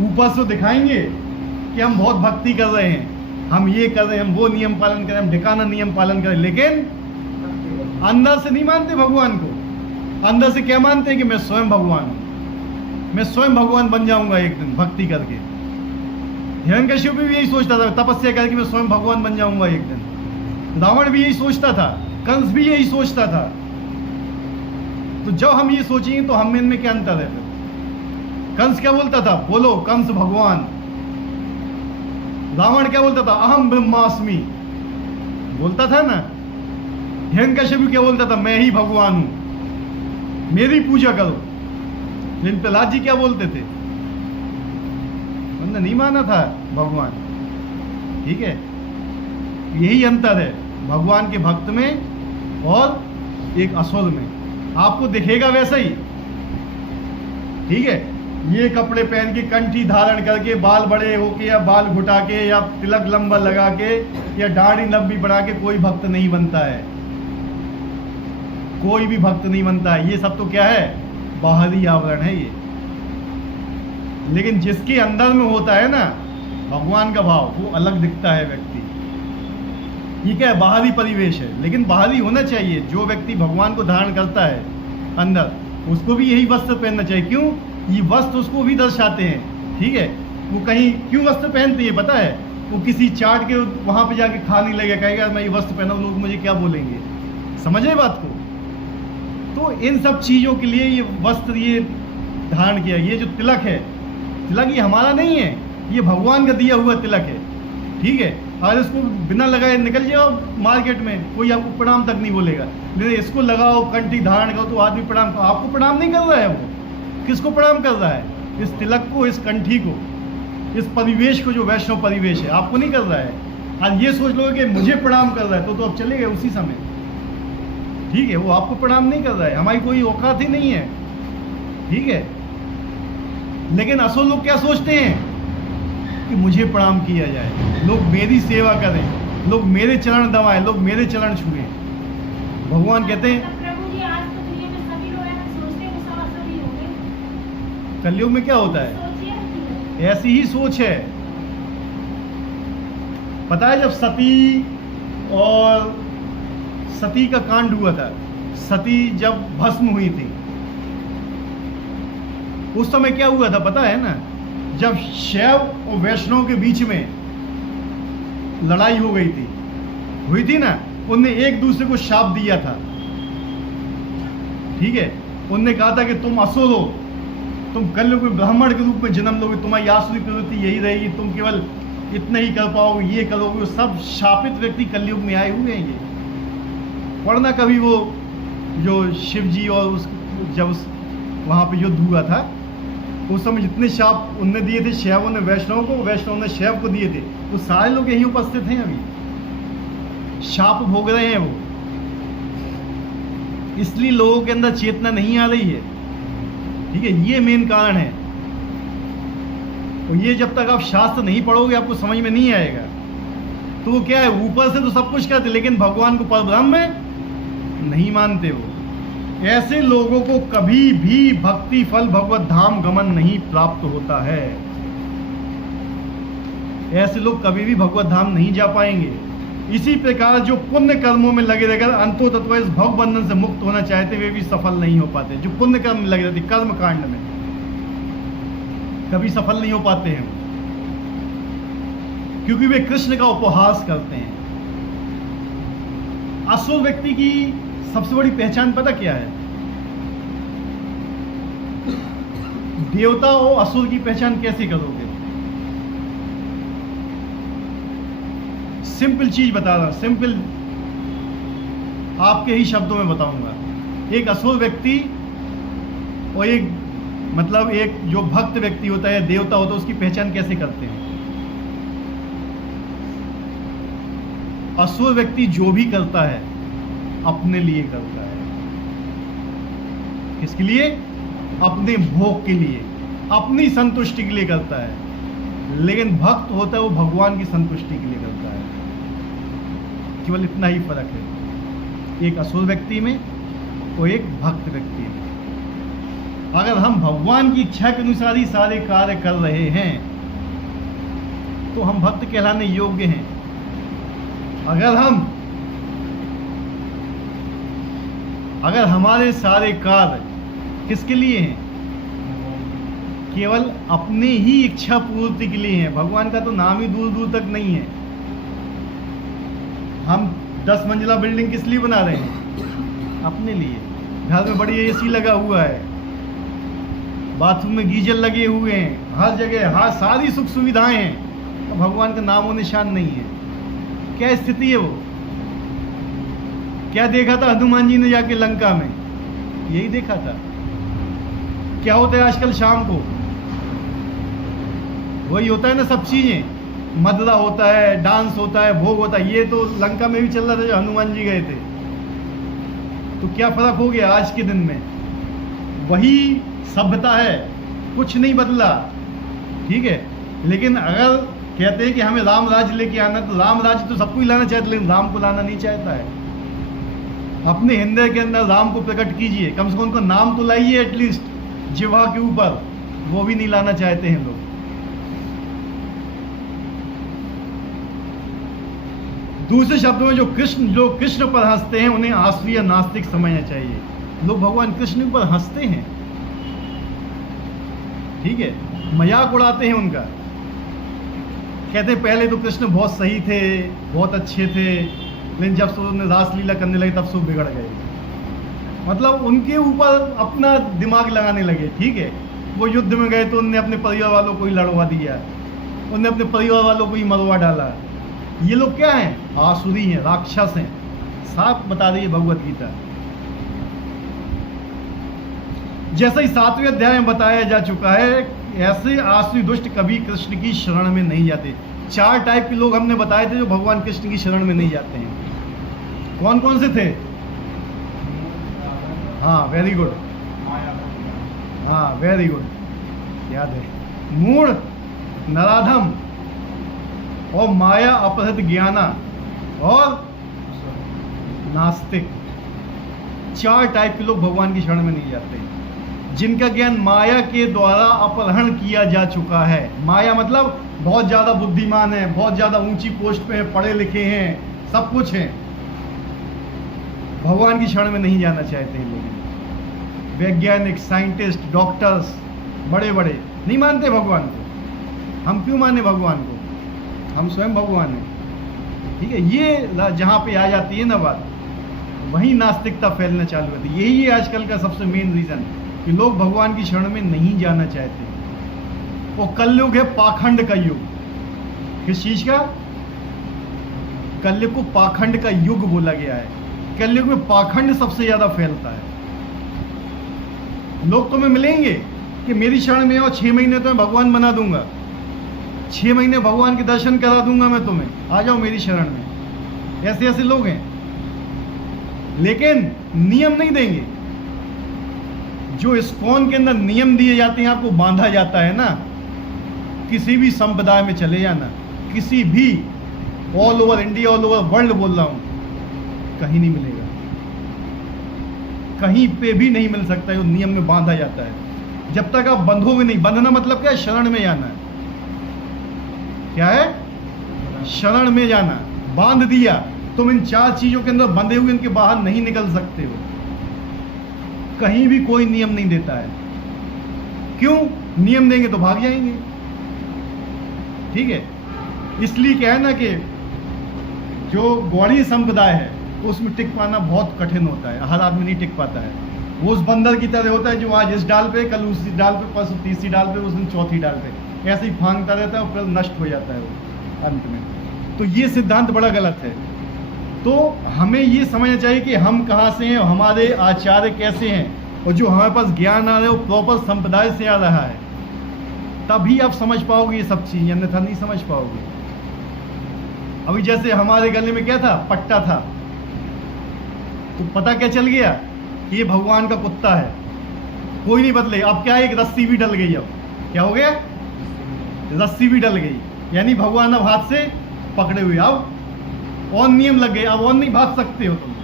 ऊपर से दिखाएंगे कि हम बहुत भक्ति कर रहे हैं, हम ये कर रहे हैं, हम वो नियम पालन करें, हम ढिकाना नियम पालन करें, लेकिन अंदर से नहीं मानते भगवान को। अंदर से क्या मानते हैं कि मैं स्वयं भगवान हूं, मैं स्वयं भगवान बन जाऊंगा एक दिन भक्ति करके। हिरण्यकश्यप भी यही सोचता था, तपस्या करके मैं स्वयं भगवान बन जाऊंगा एक दिन। रावण भी यही सोचता था, कंस भी यही सोचता था। तो जब हम ये सोचेंगे तो हम इनमें क्या अंतर है? कंस क्या बोलता था? बोलो कंस भगवान। रावण क्या बोलता था? अहम ब्रह्मास्मि। बोलता था ना, हिरण्यकश्यप क्या बोलता था, मैं ही भगवान हूं, मेरी पूजा करो। लेकिन प्रहलाद जी क्या बोलते थे, उन्होंने नहीं माना था भगवान। ठीक है, यही अंतर है भगवान के भक्त में और एक असुर में। आपको दिखेगा वैसा ही, ठीक है, ये कपड़े पहन के, कंठी धारण करके, बाल बड़े होके या बाल घुटा के या तिलक लंबा लगा के या दाढ़ी लंबी बढ़ा के कोई भक्त नहीं बनता है, कोई भी भक्त नहीं बनता है। ये सब तो क्या है, बाहरी आवरण है ये। लेकिन जिसके अंदर में होता है ना भगवान का भाव, वो अलग दिखता है व्यक्ति। ये क्या है, बाहरी परिवेश है, लेकिन बाहरी होना चाहिए। जो व्यक्ति भगवान को धारण करता है अंदर, उसको भी यही वस्त्र पहनना चाहिए। क्यों, ये वस्त्र उसको भी दर्शाते हैं। ठीक है, वो कहीं क्यों वस्त्र पहनते हैं पता है, वो किसी चाट के वहां पे जाके खा नहीं लगेगा, कहेगा मैं ये वस्त्र पहना, लोग मुझे क्या बोलेंगे। समझे बात को। तो इन सब चीजों के लिए ये वस्त्र ये धारण किया। ये जो तिलक है, तिलक ये हमारा नहीं है, ये भगवान का दिया हुआ तिलक है। ठीक है, और इसको बिना लगाए निकल जाओ मार्केट में, कोई आपको प्रणाम तक नहीं बोलेगा। लेकिन इसको लगाओ, कंठी धारण करो तो आदमी प्रणाम, आपको प्रणाम नहीं कर रहा है, वो किसको प्रणाम कर रहा है, इस तिलक को, इस कंठी को, इस परिवेश को, जो वैष्णव परिवेश है, आपको नहीं कर रहा है। आज ये सोच लो कि मुझे प्रणाम कर रहा है तो अब चले गए उसी समय। ठीक है, वो आपको प्रणाम नहीं कर रहा है, हमारी कोई औकात ही नहीं है। ठीक है, लेकिन असुर लोग क्या सोचते हैं कि मुझे प्रणाम किया जाए, लोग मेरी सेवा करें, लोग मेरे चरण दबाएं, लोग मेरे चरण छुएं। भगवान कहते हैं कलयुग में क्या होता है, ऐसी ही सोच है। पता है जब सती का कांड हुआ था, सती जब भस्म हुई थी, उस समय क्या हुआ था पता है ना, जब शैव और वैष्णव के बीच में लड़ाई हो गई थी, हुई थी ना, उनने एक दूसरे को शाप दिया था। ठीक है, उनने कहा था कि तुम असुर हो, तुम कलयुग में ब्राह्मण के रूप में जन्म लोगे, तुम्हारी आसुरी प्रवृत्ति यही रहेगी, तुम केवल इतना ही कर पाओगे, ये करोगे। सब शापित व्यक्ति कलयुग में आए हुए हैं। ये पढ़ना कभी वो जो शिव जी और जब वहाँ पे युद्ध हुआ था, उस समय जितने शाप उनने दिए थे, शैवों ने वैष्णव को, वैष्णव ने शैव को दिए थे, वो सारे लोग यहीं उपस्थित हैं, अभी शाप भोग रहे हैं वो। इसलिए लोगों के अंदर चेतना नहीं आ रही है। ठीक है, ये मेन कारण है। और ये जब तक आप शास्त्र नहीं पढ़ोगे आपको समझ में नहीं आएगा। तो वो क्या है, ऊपर से तो सब कुछ करते, लेकिन भगवान को परब्रह्म में नहीं मानते हो। ऐसे लोगों को कभी भी भक्ति फल भगवत धाम गमन नहीं प्राप्त होता है। ऐसे लोग कभी भी भगवत धाम नहीं जा पाएंगे। इसी प्रकार जो पुण्य कर्मों में लगे रहकर अंतो तत्व इस भव बंधन से मुक्त होना चाहते, वे भी सफल नहीं हो पाते। जो पुण्य कर्म में लगे रहते, कर्म कांड में कभी सफल नहीं हो पाते हैं, क्योंकि वे कृष्ण का उपहास करते हैं। असुर व्यक्ति की सबसे बड़ी पहचान पता क्या है? देवता और असुर की पहचान कैसे करोगे? सिंपल चीज बता रहा, सिंपल आपके ही शब्दों में बताऊंगा। एक असुर व्यक्ति और एक मतलब एक जो भक्त व्यक्ति होता है, देवता होता है, उसकी पहचान कैसे करते हैं? असुर व्यक्ति जो भी करता है अपने लिए करता है। किसके लिए? अपने भोग के लिए, अपनी संतुष्टि के लिए करता है। लेकिन भक्त होता है वो भगवान की संतुष्टि के लिए करता है। केवल इतना ही फर्क है एक असुर व्यक्ति में और एक भक्त व्यक्ति में। अगर हम भगवान की इच्छा के अनुसार ही सारे कार्य कर रहे हैं तो हम भक्त कहलाने योग्य हैं। अगर हमारे सारे कार्य किसके लिए हैं? केवल अपनी ही इच्छा पूर्ति के लिए हैं। भगवान का तो नाम ही दूर दूर तक नहीं है। हम 10 मंजिला बिल्डिंग किस लिए बना रहे हैं? अपने लिए। घर में बड़ी एसी लगा हुआ है, बाथरूम में गीजर लगे हुए हैं, हर जगह हर सारी सुख सुविधाएं हैं, तो भगवान का नामो निशान नहीं है। क्या स्थिति है वो? क्या देखा था हनुमान जी ने जाके लंका में? यही देखा था। क्या होता है आजकल शाम को? वही होता है ना, सब चीजें, मदरा होता है, डांस होता है, भोग होता है। ये तो लंका में भी चल रहा था जो हनुमान जी गए थे। तो क्या फर्क हो गया आज के दिन में? वही सभ्यता है, कुछ नहीं बदला, ठीक है। लेकिन अगर कहते हैं कि हमें राम राज्य लेके आना, तो राम राज्य तो सबको ही लाना चाहते, लेकिन राम को लाना नहीं चाहता है। अपने हृदय के अंदर राम को प्रकट कीजिए, कम से कम उनका नाम तो लाइए एटलीस्ट जिह्वा के ऊपर, वो भी नहीं लाना चाहते हैं लोग। दूसरे शब्दों में, जो कृष्ण पर हंसते हैं उन्हें आसुरी या नास्तिक समझना चाहिए। लोग भगवान कृष्ण पर हंसते हैं, ठीक है, मजाक उड़ाते हैं उनका, कहते हैं पहले तो कृष्ण बहुत सही थे, बहुत अच्छे थे, लेकिन जब से उन्होंने रासलीला करने लगे तब से बिगड़ गए। मतलब उनके ऊपर अपना दिमाग लगाने लगे, ठीक है। वो युद्ध में गए तो उनने अपने परिवार वालों को ही लड़वा दिया, उनने अपने परिवार वालों को ही मरवा डाला। ये लोग क्या हैं? आसुरी हैं, राक्षस हैं, साफ बता रही है भगवत गीता। जैसा ही 7वें अध्याय में बताया जा चुका है, ऐसे आसुरी दुष्ट कभी कृष्ण की शरण में नहीं जाते। 4 टाइप के लोग हमने बताए थे जो भगवान कृष्ण की शरण में नहीं जाते हैं। कौन कौन से थे? हाँ, वेरी गुड, हाँ वेरी गुड, याद है। मूढ़, नराधम और माया अपहृत ज्ञाना और नास्तिक। 4 टाइप के लोग भगवान की शरण में नहीं जाते, जिनका ज्ञान माया के द्वारा अपहरण किया जा चुका है। माया मतलब बहुत ज्यादा बुद्धिमान है, बहुत ज्यादा ऊंची पोस्ट पे है, पढ़े लिखे हैं, सब कुछ है, भगवान की शरण में नहीं जाना चाहते हैं लोग। वैज्ञानिक, साइंटिस्ट, डॉक्टर्स, बड़े बड़े नहीं मानते भगवान को। हम क्यों माने भगवान को? हम स्वयं भगवान हैं, ठीक है। ये जहाँ पे आ जाती है ना बात, वहीं नास्तिकता फैलना चालू होती है। यही है आजकल का सबसे मेन रीजन कि लोग भगवान की शरण में नहीं जाना चाहते। वो कलयुग है, पाखंड का युग। किस चीज का? कलयुग को पाखंड का युग बोला गया है। कलयुग में पाखंड सबसे ज्यादा फैलता है। लोग तुम्हें मिलेंगे कि मेरी शरण में आओ, 6 महीने तो मैं भगवान बना दूंगा, 6 महीने भगवान के दर्शन करा दूंगा मैं तुम्हें, आ जाओ मेरी शरण में। ऐसे ऐसे लोग हैं, लेकिन नियम नहीं देंगे। जो इस्कॉन के अंदर नियम दिए जाते हैं, आपको बांधा जाता है ना, किसी भी संप्रदाय में चले जाना, किसी भी, all over India, all over world बोल रहा हूं, कहीं नहीं मिलेगा, कहीं पे भी नहीं मिल सकता है। वो नियम में बांधा जाता है। जब तक आप बंधोगे नहीं, बंधना मतलब क्या है? शरण में जाना है। क्या है? शरण में जाना। बांध दिया, तुम इन 4 चीजों के अंदर बंधे हुए, इनके बाहर नहीं निकल सकते हो। कहीं भी कोई नियम नहीं देता है। क्यों? नियम देंगे तो भाग जाएंगे, ठीक है। इसलिए क्या है ना कि जो गौड़ी संप्रदाय है उसमें टिक पाना बहुत कठिन होता है, हर आदमी नहीं टिक पाता है। वो उस बंदर की तरह होता है जो आज इस डाल पे, कल उसी डाल पे, परसों तीसरी डाल पे, उस दिन चौथी डाल पे, ऐसे ही फांगता रहता है और फिर नष्ट हो जाता है वो अंत में। तो ये सिद्धांत बड़ा गलत है। तो हमें ये समझना चाहिए कि हम कहाँ से हैं, हमारे आचार्य कैसे हैं, और जो हमारे पास ज्ञान आ रहा है वो प्रॉपर संप्रदाय से आ रहा है, तभी आप समझ पाओगे ये सब चीज़, अन्यथा नहीं समझ पाओगे। अभी जैसे हमारे गले में क्या था? पट्टा था, तो पता क्या चल गया? ये भगवान का कुत्ता है, कोई नहीं बदले। अब क्या है? एक रस्सी भी डल गई। अब क्या हो गया? रस्सी भी डल गई, यानी भगवान अब हाथ से पकड़े हुए। अब और नियम लग गए, अब और नहीं भाग सकते हो तुम,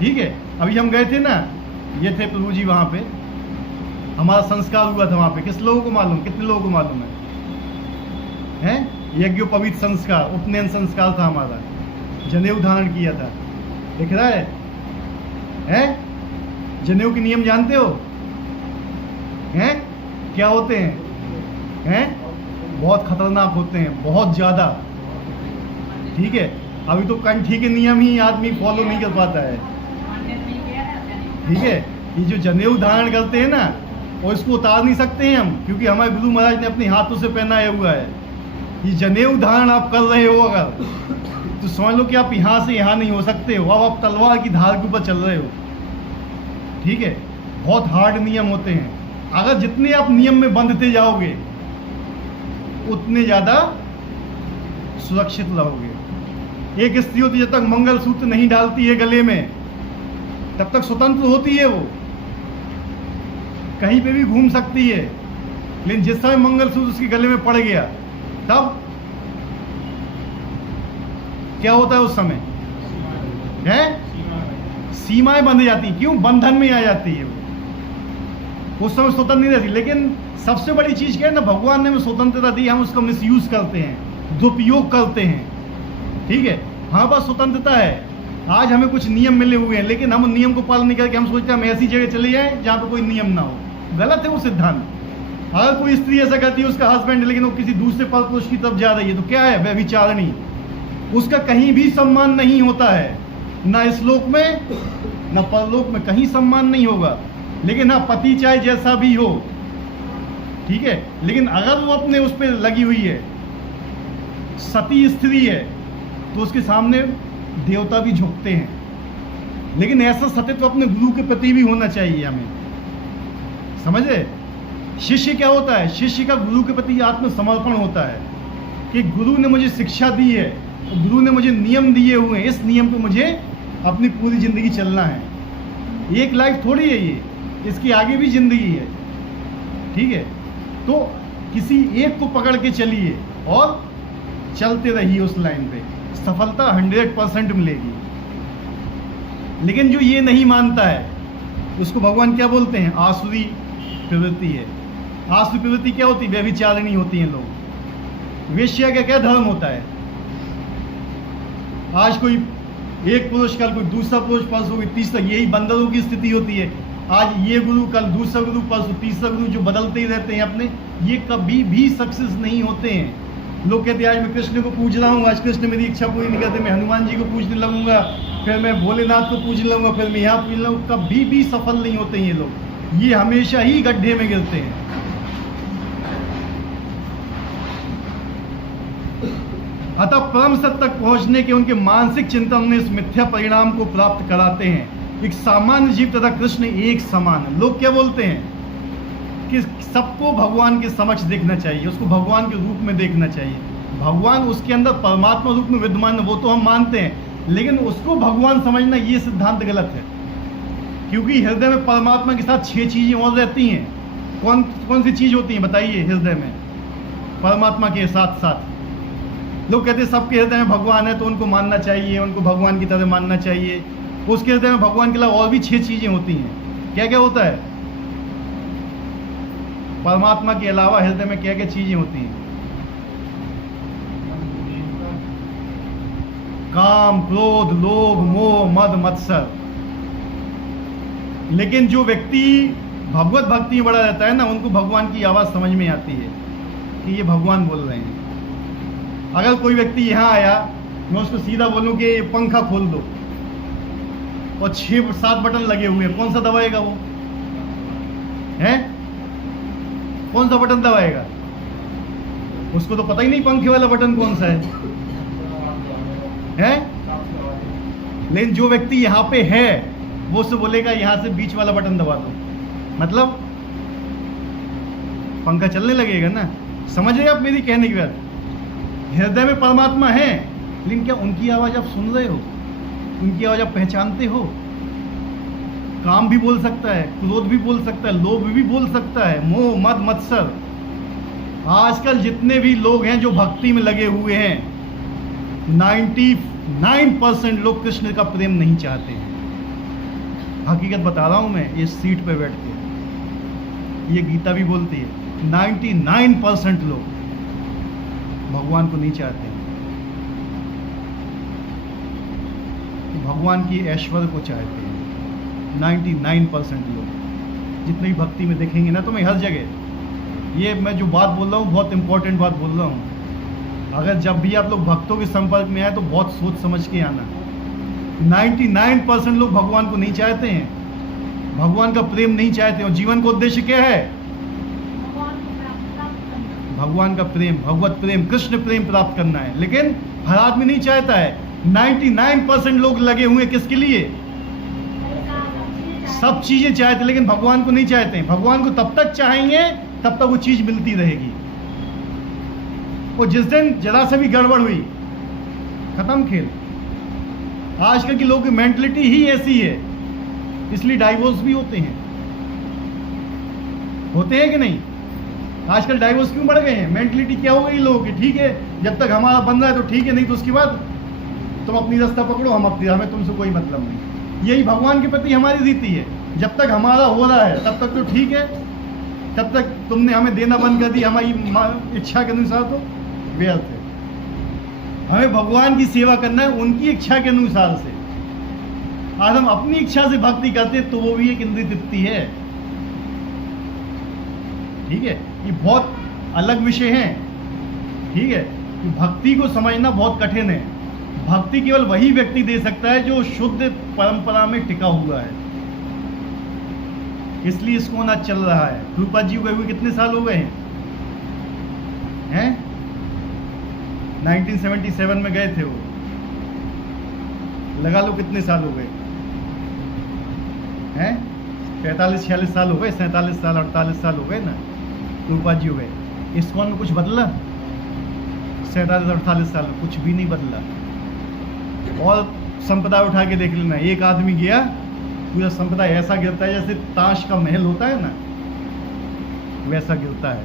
ठीक है। अभी हम गए थे ना, ये थे प्रभु जी वहाँ पे, हमारा संस्कार हुआ था वहाँ पे। किस लोगों को मालूम? कितने लोगों को मालूम है? यज्ञोपवीत संस्कार, उपनयन संस्कार था हमारा, जनेऊ धारण किया था। दिख रहा है? जनेऊ के नियम जानते हो? हैं? क्या होते हैं? बहुत खतरनाक होते हैं, बहुत ज्यादा, ठीक है। अभी तो कंठी के नियम ही आदमी फॉलो नहीं कर पाता है, ठीक है। ये जो जनेऊ धारण करते हैं ना, और इसको उतार नहीं सकते हैं हम, क्योंकि हमारे गुरु महाराज ने अपने हाथों से पहनाया हुआ है। ये जनेऊ धारण आप कर रहे हो अगर, तो समझ लो कि आप यहाँ से यहाँ नहीं हो सकते हो, अब आप तलवार की धार के ऊपर चल रहे हो। ठीक है, बहुत हार्ड नियम होते हैं। अगर जितने आप नियम में बंधते जाओगे उतने ज़्यादा सुरक्षित रहोगे। एक स्त्री होती है, जब तक मंगलसूत्र नहीं डालती है गले में तब तक स्वतंत्र होती है, वो कहीं पे भी घूम सकती है। लेकिन जिस समय मंगलसूत्र उसके गले में पड़ गया तब क्या होता है? उस समय है सीमाएं बंध जाती। क्यों? बंधन में आ जाती है वो, उस समय स्वतंत्र नहीं रहती। लेकिन सबसे बड़ी चीज क्या है ना, भगवान ने हमें स्वतंत्रता दी, हम उसका मिसयूज करते हैं, दुरुपयोग करते हैं। ठीक है, हमारे पास स्वतंत्रता है, आज हमें कुछ नियम मिले हुए हैं, लेकिन हम नियम को पालन नहीं करके हम सोचते हैं हम ऐसी जगह चले जाएं जहां पर कोई नियम ना हो। गलत है वो सिद्धांत। अगर कोई स्त्री ऐसा करती है, उसका हस्बैंड है लेकिन वो किसी दूसरे परपुरुष की तरफ जा रही है, तो क्या है? व्यभिचारिणी। उसका कहीं भी सम्मान नहीं होता है, ना इस लोक में ना परलोक में, कहीं सम्मान नहीं होगा। लेकिन हाँ, पति चाहे जैसा भी हो, ठीक है, लेकिन अगर वो अपने उस पर लगी हुई है, सती स्त्री है, तो उसके सामने देवता भी झुकते हैं। लेकिन ऐसा सत्यत्व अपने गुरु के प्रति भी होना चाहिए हमें, समझे? शिष्य क्या होता है? शिष्य का गुरु के प्रति आत्मसमर्पण होता है कि गुरु ने मुझे शिक्षा दी है, गुरु ने मुझे नियम दिए हुए हैं, इस नियम पे मुझे अपनी पूरी जिंदगी चलना है। एक लाइफ थोड़ी है ये, इसकी आगे भी जिंदगी है। ठीक है, तो किसी एक को पकड़ के चलिए और चलते रहिए उस लाइन पे, सफलता 100% मिलेगी। लेकिन जो ये नहीं मानता है उसको भगवान क्या बोलते हैं? आसुरी प्रवृत्ति है। आसुरी प्रवृत्ति क्या होती है? व्यभिचारिणी होती हैं लोग। वेश्या का क्या धर्म होता है? आज कोई एक पुरुष, कल कोई दूसरा पुरुष, परसों कोई तीसरा, यही बंदरों की स्थिति होती है। आज ये गुरु, कल दूसरा गुरु, परसों तीसरा गुरु, जो बदलते ही रहते हैं अपने, ये कभी भी सक्सेस नहीं होते हैं। लोग कहते हैं आज मैं कृष्ण को पूज रहा हूँ, आज कृष्ण मेरी इच्छा पूरी नहीं करते, मैं हनुमान जी को पूजने लगूंगा, फिर मैं भोलेनाथ को पूजने लगूंगा, फिर मैं यहाँ पूजने लगूंगा। कभी भी सफल नहीं होते ये लोग, ये हमेशा ही गड्ढे में गिरते हैं। अतः परम सत्य तक पहुंचने के उनके मानसिक चिंतन में इस मिथ्या परिणाम को प्राप्त कराते हैं। एक सामान्य जीव तथा कृष्ण एक समान है। लोग क्या बोलते हैं कि सबको भगवान के समक्ष देखना चाहिए, उसको भगवान के रूप में देखना चाहिए। भगवान उसके अंदर परमात्मा रूप में विद्यमान है, वो तो हम मानते हैं, लेकिन उसको भगवान समझना ये सिद्धांत गलत है। क्योंकि हृदय में परमात्मा के साथ 6 चीजें और रहती हैं। कौन कौन सी चीज होती हैं बताइए? हृदय में परमात्मा के साथ साथ लोग कहते हैं सबके हृदय में भगवान है तो उनको मानना चाहिए, उनको भगवान की तरह मानना चाहिए। उसके हृदय में भगवान के अलावा और भी 6 चीजें होती हैं। क्या क्या होता है? परमात्मा के अलावा हृदय में क्या क्या चीजें होती हैं? काम, क्रोध, लोभ, मोह, मद, मत्सर। लेकिन जो व्यक्ति भगवत भक्ति में बड़ा रहता है ना, उनको भगवान की आवाज समझ में आती है कि ये भगवान बोल रहे हैं। अगर कोई व्यक्ति यहाँ आया, मैं उसको सीधा बोलूं कि ये पंखा खोल दो और 6-7 बटन लगे हुए हैं, कौन सा दबाएगा वो? है? कौन सा बटन दबाएगा? उसको तो पता ही नहीं पंखे वाला बटन कौन सा है? लेकिन जो व्यक्ति यहाँ पे है वो उससे बोलेगा यहाँ से बीच वाला बटन दबा दो, मतलब पंखा चलने लगेगा ना। समझ रहे आप मेरी कहने की बात? हृदय में परमात्मा है, लेकिन क्या उनकी आवाज आप सुन रहे हो? उनकी आवाज आप पहचानते हो? काम भी बोल सकता है, क्रोध भी बोल सकता है, लोभ भी बोल सकता है, मोह, मद, मत्सर। आजकल जितने भी लोग हैं जो भक्ति में लगे हुए हैं, 99% लोग कृष्ण का प्रेम नहीं चाहते हैं। हकीकत बता रहा हूं मैं, इस सीट पे बैठ के, ये गीता भी बोलती है, 99% लोग भगवान को नहीं चाहते, भगवान की ऐश्वर्य को चाहते हैं। 99% लोग जितने भी भक्ति में देखेंगे ना, तो मैं हर जगह, ये मैं जो बात बोल रहा हूँ बहुत इंपॉर्टेंट बात बोल रहा हूँ। अगर जब भी आप लोग भक्तों के संपर्क में आए तो बहुत सोच समझ के आना। 99% लोग भगवान को नहीं चाहते हैं, भगवान का प्रेम नहीं चाहते। और जीवन का उद्देश्य क्या है? भगवान का प्रेम, भगवत प्रेम, कृष्ण प्रेम प्राप्त करना है। लेकिन हर आदमी नहीं चाहता है। 99% लोग लगे हुए किसके लिए? सब चीजें चाहते, लेकिन भगवान को नहीं चाहते। भगवान को तब तक चाहेंगे तब तक वो चीज मिलती रहेगी। और जिस दिन जरा से भी गड़बड़ हुई, खत्म खेल। आजकल की लोगों की मेंटलिटी ही ऐसी है, इसलिए डाइवोर्स भी होते हैं कि नहीं? आजकल डाइवोर्स क्यों बढ़ गए हैं? मेंटलिटी क्या हो गई लोगों की? ठीक है, जब तक हमारा बन रहा है तो ठीक है, नहीं तो उसके बाद तुम अपनी रास्ता पकड़ो, हम अपनी, हमें तुमसे कोई मतलब नहीं। यही भगवान के प्रति हमारी रीति है। जब तक हमारा हो रहा है तब तक तो ठीक है, तब तक तुमने हमें देना बंद कर दी हमारी इच्छा के अनुसार तो व्यर्थ है। हमें भगवान की सेवा करना है उनकी इच्छा के अनुसार से। आज हम अपनी इच्छा से भक्ति करते तो वो भी एक इंद्रिय तृप्ति है। ठीक है, ये बहुत अलग विषय है। ठीक है, भक्ति को समझना बहुत कठिन है। भक्ति केवल वही व्यक्ति दे सकता है जो शुद्ध परंपरा में टिका हुआ है। इसलिए इसको आज चल रहा है। रूपा जी गए हुए कितने साल हो गए हैं? 1977 में गए थे वो, लगा लो कितने साल हो गए हैं? 45-46 साल हो गए, 47 साल 48 साल हो गए ना रूपा जी हो गए। इस्कॉन में कुछ बदला? 47-48 साल में कुछ भी नहीं बदला। और संप्रदाय उठा के देख लेना, एक आदमी गया पूरा संप्रदाय ऐसा गिरता है जैसे ताश का महल होता है ना, वैसा गिरता है।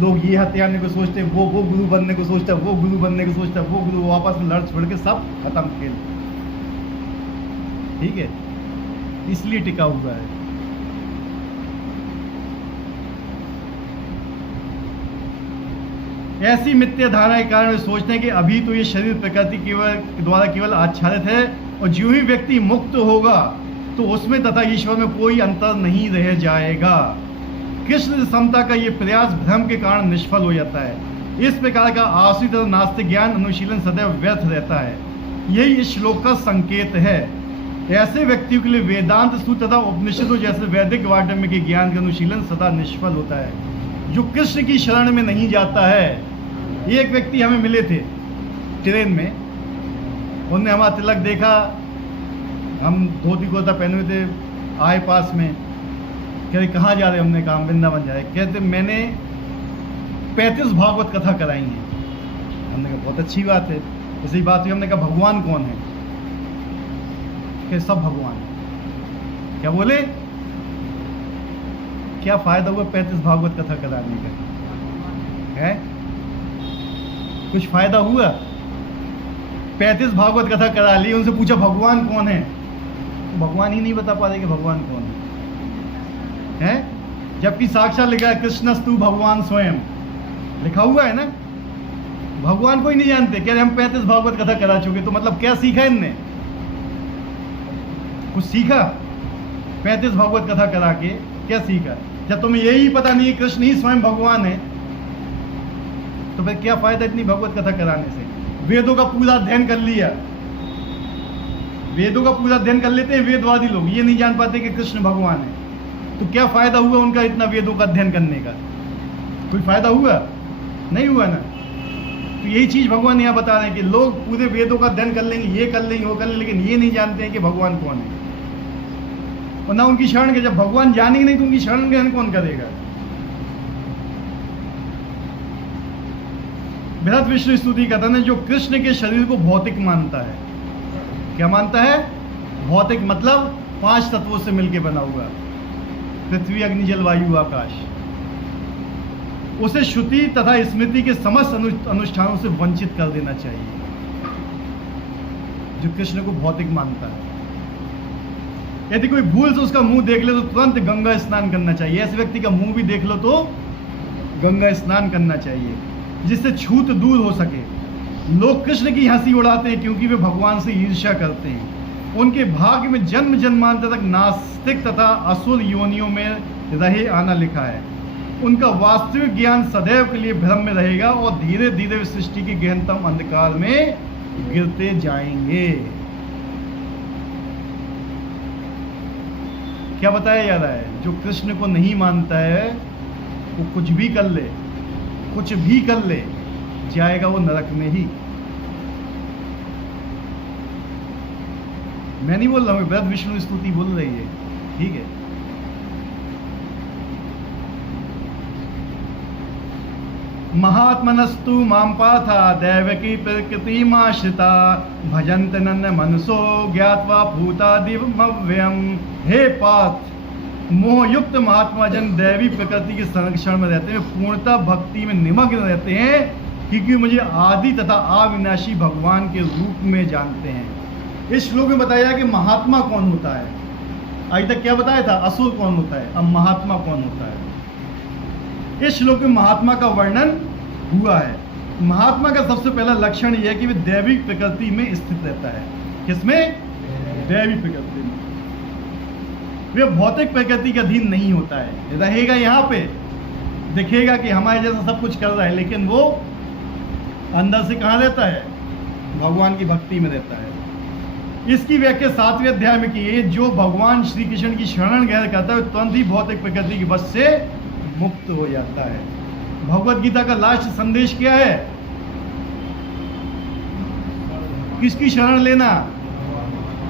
लोग ये हथियाने को सोचते हैं, वो गुरु बनने को सोचता है, वो गुरु बनने को सोचता है, वो गुरु, आपस में लड़ छोड़ के सब खत्म खेल। ठीक है, इसलिए टिका हुआ है। ऐसी मिथ्या धारणा के कारण वे सोचते हैं कि अभी तो ये शरीर प्रकृति द्वारा केवल आच्छादित है, और जो ही व्यक्ति मुक्त होगा तो उसमें तथा ईश्वर में कोई अंतर नहीं रह जाएगा। कृष्ण समता का ये प्रयास भ्रम के कारण निष्फल हो जाता है। इस प्रकार का आश्रित और नास्तिक ज्ञान अनुशीलन सदैव व्यर्थ रहता है। यही इस श्लोक का संकेत है। ऐसे व्यक्तियों के लिए वेदांत सूत्र तथा उपनिषदों जैसे वैदिक वाड्यम्य के ज्ञान का अनुशीलन सदा निष्फल होता है। जो कृष्ण की शरण में नहीं जाता है। एक व्यक्ति हमें मिले थे ट्रेन में, उन्होंने हमारा तिलक देखा, हम धोती कुर्ता पहने हुए थे, आए पास में, कहते कहाँ जा रहे? हमने कहा वृंदावन जा रहे। कहते मैंने 35 भागवत कथा कराई है। हमने कहा बहुत अच्छी बात है। इसी बात हुई, हमने कहा भगवान कौन है? कि सब भगवान। क्या बोले? क्या फायदा हुआ 35 भागवत कथा कराने का? है कुछ फायदा हुआ? 35 भागवत कथा करा ली, उनसे पूछा भगवान कौन है? भगवान ही नहीं बता पा रहे कि भगवान कौन है। जबकि साक्षात लिखा है कृष्णस्तु भगवान स्वयं, लिखा हुआ है ना। भगवान को ही नहीं जानते। कह रहे हम 35 भागवत कथा करा चुके। तो मतलब क्या सीखा इनने? कुछ सीखा? 35 भागवत कथा करा के क्या सीखा? जब तुम्हें यही पता नहीं कृष्ण ही स्वयं भगवान है, तो फिर क्या फायदा इतनी भागवत कथा कराने से? वेदों का पूरा अध्ययन कर लिया, वेदों का पूरा अध्ययन कर लेते हैं वेदवादी लोग, ये नहीं जान पाते कि कृष्ण भगवान है। तो क्या फायदा हुआ उनका इतना वेदों का अध्ययन करने का? कोई फायदा हुआ? नहीं हुआ ना। तो यही चीज भगवान यहाँ बता रहे हैं कि लोग पूरे वेदों का अध्ययन कर लेंगे, ये कर लेंगे, वो कर लेंगे, लेकिन ये नहीं जानते हैं कि भगवान कौन है। और ना उनकी शरण के, जब भगवान जानेंगे नहीं तो उनकी शरण ग्रहण कौन करेगा? बृहद विष्णु स्तुति कथन है, जो कृष्ण के शरीर को भौतिक मानता है। क्या मानता है? भौतिक मतलब 5 तत्वों से मिलकर बना हुआ, पृथ्वी अग्नि जल वायु आकाश। उसे श्रुति तथा स्मृति के समस्त अनुष्ठानों से वंचित कर देना चाहिए, जो कृष्ण को भौतिक मानता है। यदि कोई भूल से उसका मुंह देख ले तो तुरंत गंगा स्नान करना चाहिए। ऐसे व्यक्ति का मुंह भी देख लो तो गंगा स्नान करना चाहिए, जिससे छूत दूर हो सके। लोग कृष्ण की हंसी उड़ाते हैं क्योंकि वे भगवान से ईर्ष्या करते हैं। उनके भाग्य में जन्म जन्मांतर तक नास्तिक तथा असुर योनियों में रहे आना लिखा है। उनका वास्तविक ज्ञान सदैव के लिए भ्रम में रहेगा और धीरे धीरे सृष्टि के गहनतम अंधकार में गिरते जाएंगे। क्या बताया जा रहा है? जो कृष्ण को नहीं मानता है वो कुछ भी कर ले, कुछ भी कर ले, जाएगा वो नरक में ही। मैं नहीं बोल रहा हूँ, ब्रज विष्णु स्तुति बोल रही है, ठीक है। महात्मनस्तु मां पाथा दैवकी प्रकृतिमाश्रिता भजन्त नन्द मनसो ज्ञात्वा भूतादिव्यम। हे पार्थ, मोहयुक्त महात्मा जन दैवी प्रकृति के संरक्षण में रहते हैं, पूर्णता भक्ति में निमग्न रहते हैं, क्योंकि मुझे आदि तथा अविनाशी भगवान के रूप में जानते हैं। इस श्लोक में बताया कि महात्मा कौन होता है। आज तक क्या बताया था, असुर कौन होता है, अब महात्मा कौन होता है। इस श्लोक में महात्मा का वर्णन हुआ है। महात्मा का सबसे पहला लक्षण यह है कि वह दैविक प्रकृति में स्थित रहता है। किसमें? दैविक प्रकृति में। वह भौतिक प्रकृति के अधीन नहीं होता है। रहेगा यहाँ पे, दिखेगा कि हमारे जैसा सब कुछ कर रहा है, लेकिन वो अंदर से कहाँ रहता है? भगवान की भक्ति में रहता है। इसकी व्याख्या 7वें अध्याय में की है। जो भगवान श्री कृष्ण की शरण ग्रहण करता है, तुरंत ही भौतिक प्रकृति के वश से मुक्त हो जाता है। भगवत गीता का लास्ट संदेश क्या है? किसकी शरण लेना?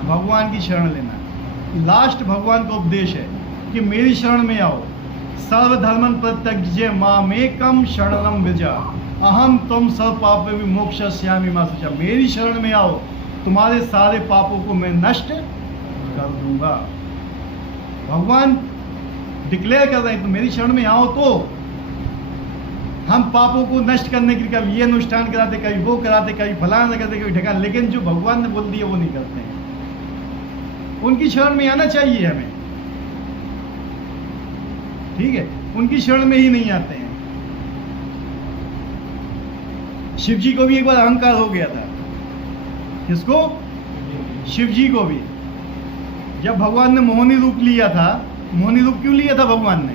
भगवान की शरण लेना। लास्ट भगवान का उपदेश है कि मेरी शरण में आओ। सर्वधर्मन प्रत्यज्य मामेकम शरणम व्रजा अहम तुम सर्व पाप विमोक्षयिष्यामि मा शुचा। मेरी शरण में आओ, तुम्हारे सारे पापों को मैं नष्ट कर दूंगा। भगवान डिक्लेयर कर रहे हैं, तो मेरी शरण में आओ तो हम पापों को नष्ट करने के लिए कभी ये अनुष्ठान कराते, कभी वो कराते, कभी फलाना करते, कभी ढकान, लेकिन जो भगवान ने बोल दिया वो नहीं करते हैं। उनकी शरण में आना चाहिए हमें, ठीक है, उनकी शरण में ही नहीं आते हैं। शिव जी को भी एक बार अहंकार हो गया था। किसको? शिव जी को भी। जब भगवान ने मोहिनी रूप लिया था, मोहिनी रूप क्यों लिया था भगवान ने?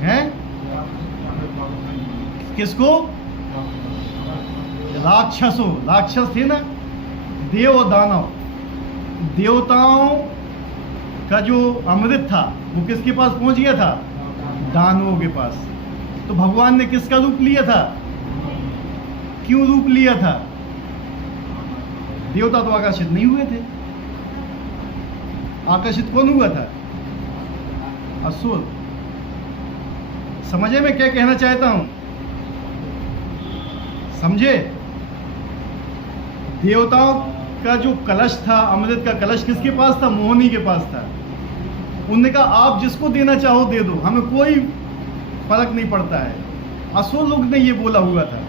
हैं? किसको? राक्षसों, राक्षस थे ना, देव और दानव। देवताओं का जो अमृत था वो किसके पास पहुंच गया था? दानवों के पास। तो भगवान ने किसका रूप लिया था? क्यों रूप लिया था? देवता तो आकर्षित नहीं हुए थे। आकर्षित कौन हुआ था? असुर। समझे मैं क्या कहना चाहता हूं? समझे? देवताओं का जो कलश था, अमृत का कलश, किसके पास था? मोहिनी के पास था। उन्होंने कहा आप जिसको देना चाहो दे दो, हमें कोई फर्क नहीं पड़ता है। असुर लोग ने ये बोला हुआ था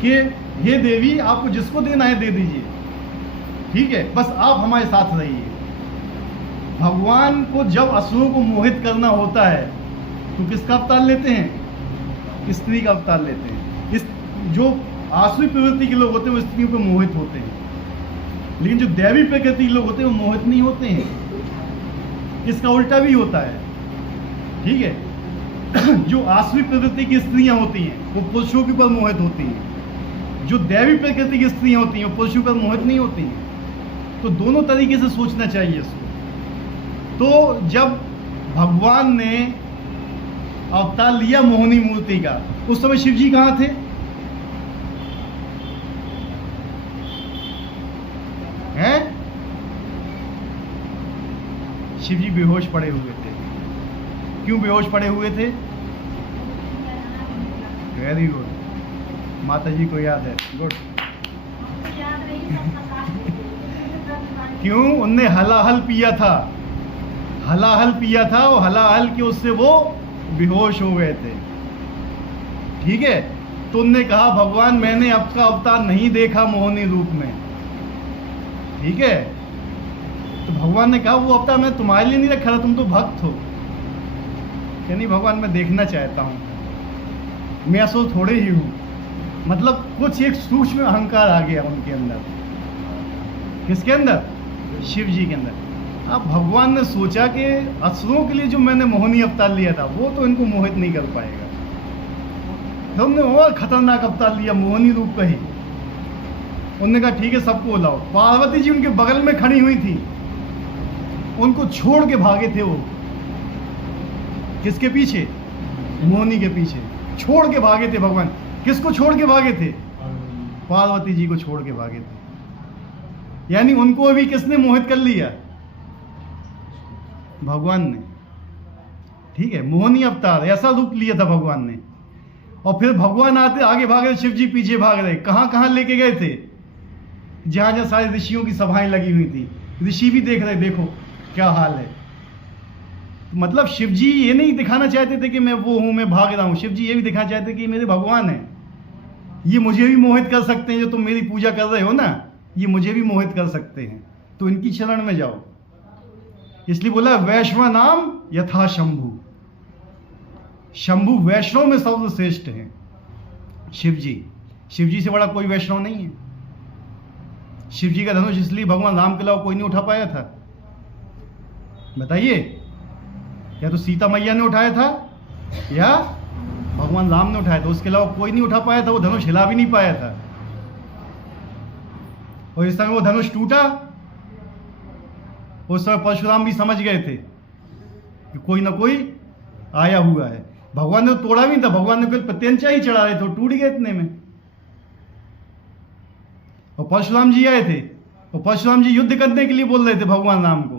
कि हे देवी, आपको जिसको देना है दे दीजिए, ठीक है, बस आप हमारे साथ रहिए। भगवान को जब असुरों को मोहित करना होता है तो किसका अवतार लेते हैं? स्त्री का अवतार लेते हैं। इस जो आसुरी प्रवृत्ति के लोग होते हैं वो स्त्रियों को मोहित होते हैं, लेकिन जो दैवी प्रकृति के लोग होते हैं वो मोहित नहीं होते हैं। इसका उल्टा भी होता है, ठीक है। जो आसुरी प्रवृत्ति की स्त्रियां होती हैं वो पुरुषों के ऊपर मोहित होती हैं। जो दैवी प्रकृति की स्त्रियां होती हैं वो पुरुषों पर मोहित नहीं होती हैं। तो दोनों तरीके से सोचना चाहिए इसको। तो जब भगवान ने अवतार लिया मोहिनी मूर्ति का, उस समय शिव जी कहाँ थे? हैं? शिव जी बेहोश पड़े हुए थे। क्यों बेहोश पड़े हुए थे? वेरी गुड, माता जी को याद है, गुड। क्यों? उनने हलाहल पिया था, हलाहल पिया था, और हलाहल के उससे वो बेहोश हो गए थे, ठीक है। तो उनने कहा भगवान मैंने आपका अवतार नहीं देखा मोहिनी रूप में, ठीक है। तो भगवान ने कहा वो अवतार मैं तुम्हारे लिए नहीं रखा था, तुम तो भक्त हो। कि नहीं भगवान मैं देखना चाहता हूँ, मैं असुर थोड़े ही हूँ। मतलब कुछ एक सूक्ष्म अहंकार आ गया उनके अंदर। किसके अंदर? शिव जी के अंदर। अब भगवान ने सोचा कि असुरों के लिए जो मैंने मोहिनी अवतार लिया था वो तो इनको मोहित नहीं कर पाएगा, तो हमने और खतरनाक अवतार लिया मोहिनी रूप का ही। उन्होंने कहा ठीक है सबको बुलाओ। पार्वती जी उनके बगल में खड़ी हुई थी, उनको छोड़ के भागे थे वो। किसके पीछे? मोहिनी के पीछे छोड़ के भागे थे भगवान। किसको छोड़ के भागे थे? पार्वती जी को छोड़ के भागे थे। यानी उनको अभी किसने मोहित कर लिया? भगवान ने। ठीक है, मोहनी अवतार, ऐसा रूप लिया था भगवान ने। और फिर भगवान आते आगे भाग रहे, शिव जी पीछे भाग रहे। कहां कहां लेके गए थे? जहां जहां सारे ऋषियों की सभाएं लगी हुई थी, ऋषि भी देख रहे, देखो क्या हाल है। मतलब शिव जी ये नहीं दिखाना चाहते थे कि मैं वो हूं, मैं भाग रहा हूं। शिव जी ये भी दिखाना चाहते कि मेरे भगवान है, ये मुझे भी मोहित कर सकते हैं। जो तुम मेरी पूजा कर रहे हो ना, ये मुझे भी मोहित कर सकते हैं, तो इनकी शरण में जाओ। इसलिए बोला वैष्णव नाम यथा शंभु। शंभु वैष्णव में सर्वश्रेष्ठ है शिव जी। शिव जी से बड़ा कोई वैष्णव नहीं है। शिव जी का धनुष इसलिए भगवान राम के अलावा कोई नहीं उठा पाया था, बताइए। या तो सीता मैया ने उठाया था या भगवान राम ने उठाया था, उसके अलावा कोई नहीं उठा पाया था। वो धनुष हिला भी नहीं पाया था। और इस समय वो धनुष टूटा, उस समय परशुराम भी समझ गए थे कि कोई ना कोई आया हुआ है। भगवान ने तो तोड़ा भी नहीं था, भगवान ने कोई प्रत्यंचा ही चढ़ा रहे थे, टूट गए इतने में। और परशुराम जी आए थे, और परशुराम जी युद्ध करने के लिए बोल रहे थे भगवान राम को,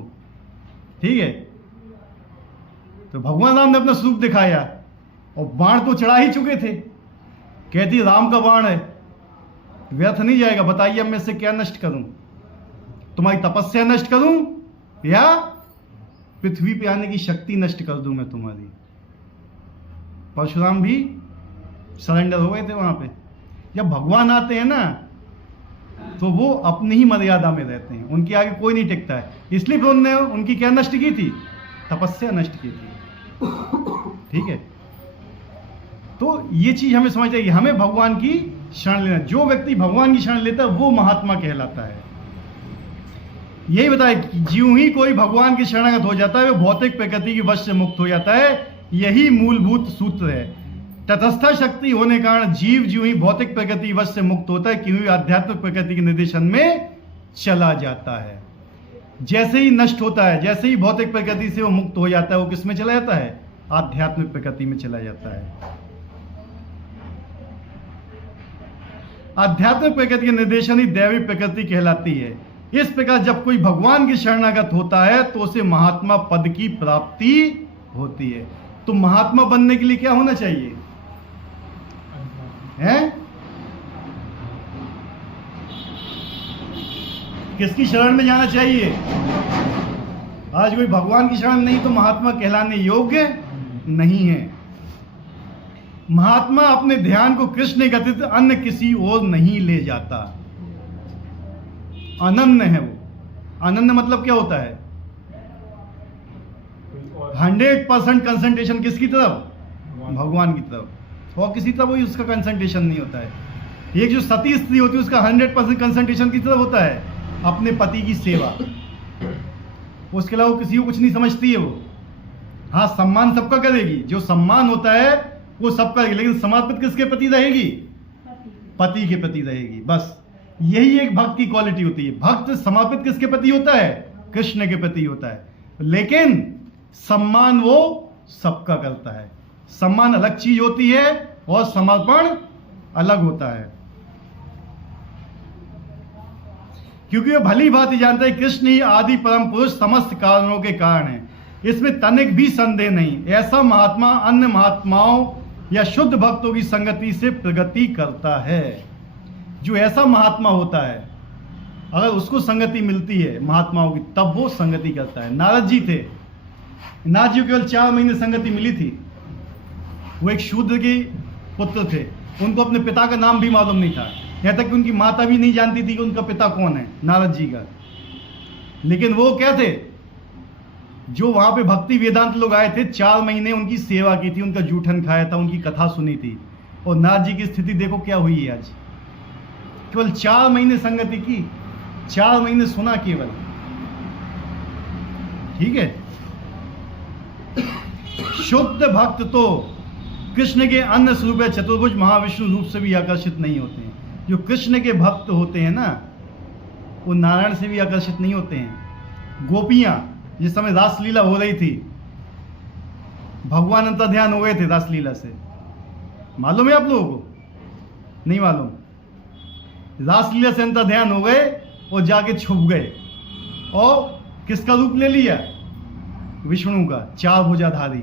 ठीक है। तो भगवान राम ने अपना स्वरूप दिखाया, और बाण तो चढ़ा ही चुके थे। कहती राम का बाण है, व्यर्थ नहीं जाएगा, बताइए अब मैं इससे क्या नष्ट करूं? तुम्हारी तपस्या नष्ट करूं या पृथ्वी पे आने की शक्ति नष्ट कर दूं मैं तुम्हारी? परशुराम भी सरेंडर हो गए थे वहां पे। जब भगवान आते हैं ना, तो वो अपनी ही मर्यादा में रहते हैं, उनके आगे कोई नहीं टिकता है। इसलिए फिर उन्होंने उनकी क्या नष्ट की थी? तपस्या नष्ट की थी, ठीक है। तो ये चीज हमें समझ चाहिए, हमें भगवान की शरण लेना। जो व्यक्ति भगवान की शरण लेता है वो महात्मा कहलाता है। यही बताए कि ज्यों ही कोई भगवान की शरणागत हो जाता है, वो भौतिक प्रकृति के वश से मुक्त हो जाता है। यही मूलभूत सूत्र है। तटस्थ शक्ति होने के कारण जीव ज्यों ही भौतिक प्रकृति वश से मुक्त होता है, क्यों आध्यात्मिक प्रकृति के निर्देशन में चला जाता है। जैसे ही नष्ट होता है, जैसे ही भौतिक प्रकृति से वो मुक्त हो जाता है, वो किस में चला जाता है? आध्यात्मिक प्रकृति में चला जाता है। आध्यात्मिक प्रकृति के निर्देशन ही दैवी प्रकृति कहलाती है। इस प्रकार जब कोई भगवान की शरणागत होता है तो उसे महात्मा पद की प्राप्ति होती है। तो महात्मा बनने के लिए क्या होना चाहिए? हैं? किसकी शरण में जाना चाहिए? आज कोई भगवान की शरण नहीं तो महात्मा कहलाने योग्य नहीं है। महात्मा अपने ध्यान को कृष्ण के अतिरिक्त अन्य किसी और नहीं ले जाता। अनन्य है वो। अनन्य मतलब क्या होता है? 100% कंसंट्रेशन किसकी तरफ? भगवान की तरफ। और किसी तरफ वही उसका कंसंट्रेशन नहीं होता है। एक जो सती स्त्री होती है उसका 100% कंसंट्रेशन किस तरफ होता है? अपने पति की सेवा। उसके अलावा किसी को कुछ नहीं समझती है वो। हाँ, सम्मान सबका करेगी, जो सम्मान होता है वो सबका, लेकिन समर्पित किसके प्रति रहेगी? पति के प्रति रहेगी। बस यही एक भक्त की क्वालिटी होती है। भक्त समर्पित किसके प्रति होता है? कृष्ण के प्रति होता है, लेकिन सम्मान वो सबका करता है। सम्मान अलग चीज होती है और समर्पण अलग होता है, क्योंकि वो भली भांति जानता है कृष्ण ही आदि परम पुरुष समस्त कारणों के कारण है। इसमें तनिक भी संदेह नहीं। ऐसा महात्मा अन्य महात्माओं या शुद्ध भक्तों की संगति से प्रगति करता है। जो ऐसा महात्मा होता है, अगर उसको संगति मिलती है महात्माओं की, तब वो संगति करता है। नारद जी थे, नारद जी को केवल 4 महीने संगति मिली थी। वो एक शूद्र के पुत्र थे, उनको अपने पिता का नाम भी मालूम नहीं था। यहाँ तक कि उनकी माता भी नहीं जानती थी कि उनका पिता कौन है, नारद जी का। लेकिन वो क्या थे? जो वहां पे भक्ति वेदांत लोग आए थे, 4 महीने उनकी सेवा की थी, उनका जूठन खाया था, उनकी कथा सुनी थी। और नारद जी की स्थिति देखो क्या हुई है आज। केवल 4 महीने संगति की, 4 महीने सुना केवल, ठीक है। शुद्ध भक्त तो कृष्ण के अन्य स्वरूप या चतुर्भुज महाविष्णु रूप से भी आकर्षित नहीं होते हैं। जो कृष्ण के भक्त होते हैं ना, वो नारायण से भी आकर्षित नहीं होते हैं। गोपियां जिस समय रासलीला हो रही थी, भगवान अंतर्ध्यान हो गए थे रासलीला से, मालूम है आप लोगों को? नहीं मालूम? रासलीला से अंतर्ध्यान हो गए और जाके छुप गए और किसका रूप ले लिया? विष्णु का, चार भुजाधारी।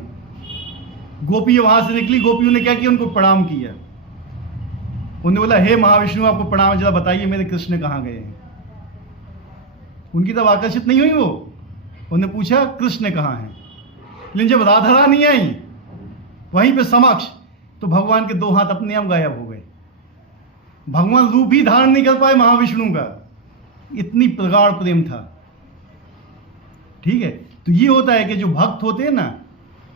गोपी वहां से निकली, गोपियों ने क्या किया? उनको प्रणाम किया। उन्होंने बोला, हे महाविष्णु आपको प्रणाम, जरा बताइए मेरे कृष्ण कहाँ गए हैं? उनकी तरफ आकर्षित नहीं हुई वो। उन्होंने पूछा कृष्ण कहाँ हैं? लेकिन जब राधा रानी आई वहीं पे समक्ष, तो भगवान के दो हाथ अपने आप गायब हो गए। भगवान रूप ही धारण नहीं कर पाए महाविष्णु का, इतनी प्रगाढ़ प्रेम था। ठीक है, तो ये होता है कि जो भक्त होते हैं ना,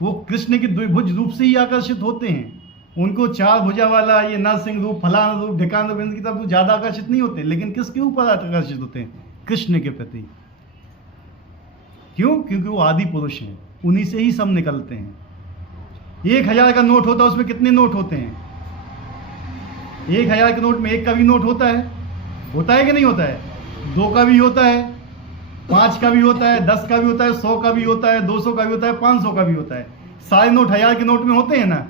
वो कृष्ण के द्विभुज रूप से ही आकर्षित होते हैं। उनको चार भुजा वाला ये नरसिंह रूप, फलाना रूप, ढिकान रूप की तरफ ज्यादा आकर्षित नहीं होते। लेकिन किसके ऊपर आकर्षित होते हैं? कृष्ण के प्रति। क्यों? क्योंकि वो आदि पुरुष हैं, उन्हीं से ही सब निकलते हैं। 1000 का नोट होता है, उसमें कितने नोट होते हैं? 1000 के नोट में 1 का भी नोट होता है कि नहीं होता है? 2 का भी होता है, 5 का भी होता है, 10 का भी होता है, 100 का भी होता है, 200 का भी होता है, 500 का भी होता है। सारे नोट 1000 के नोट में होते हैं ना?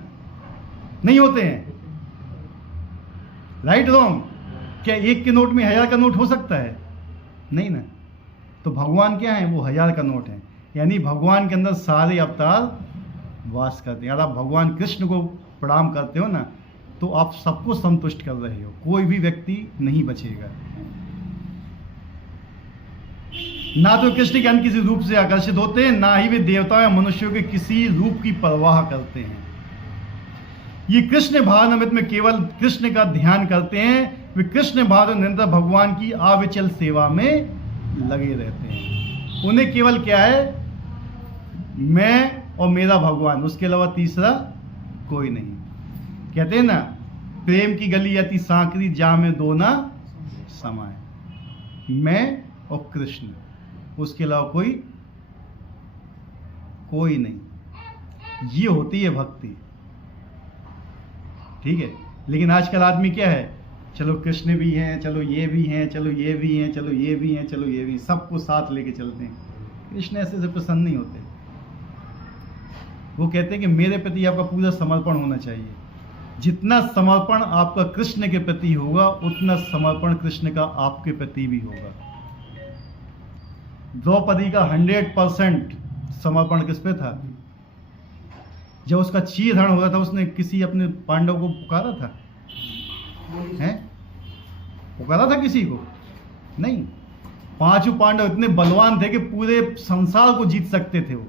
नहीं होते हैं। Right wrong? क्या 1 के नोट में 1000 का नोट हो सकता है? नहीं ना। तो भगवान क्या है? वो 1000 का नोट है। यानी भगवान के अंदर सारे अवतार वास करते हैं। अगर आप भगवान कृष्ण को प्रणाम करते हो ना, तो आप सबको संतुष्ट कर रहे हो, कोई भी व्यक्ति नहीं बचेगा। ना तो कृष्ण के अन्य किसी रूप से आकर्षित होते हैं, ना ही वे देवताओं या मनुष्यों के किसी रूप की परवाह करते हैं। ये कृष्ण भावनामृत में केवल कृष्ण का ध्यान करते हैं। वे कृष्ण भाव निरंतर भगवान की अविचल सेवा में लगे रहते हैं। उन्हें केवल क्या है? मैं और मेरा भगवान, उसके अलावा तीसरा कोई नहीं। कहते हैं ना, प्रेम की गली अति सांकरी, जा में दो ना समाए। मैं और कृष्ण, उसके अलावा कोई नहीं। ये होती है भक्ति। ठीक है, लेकिन आजकल आदमी क्या है? चलो कृष्ण भी हैं, चलो ये भी हैं, चलो ये भी हैं, चलो ये भी हैं, चलो ये भी, सबको साथ लेके चलते हैं। कृष्ण ऐसे से प्रसन्न नहीं होते। वो कहते हैं कि मेरे प्रति आपका पूरा समर्पण होना चाहिए। जितना समर्पण आपका कृष्ण के प्रति होगा, उतना समर्पण कृष्ण का आपके प्रति भी होगा। द्रौपदी का 100% समर्पण किस पे था? जब उसका चीरहरण हो रहा था, उसने किसी अपने पांडव को पुकारा था? हैं? पुकारा था किसी को? नहीं। 5 पांडव इतने बलवान थे कि पूरे संसार को जीत सकते थे वो।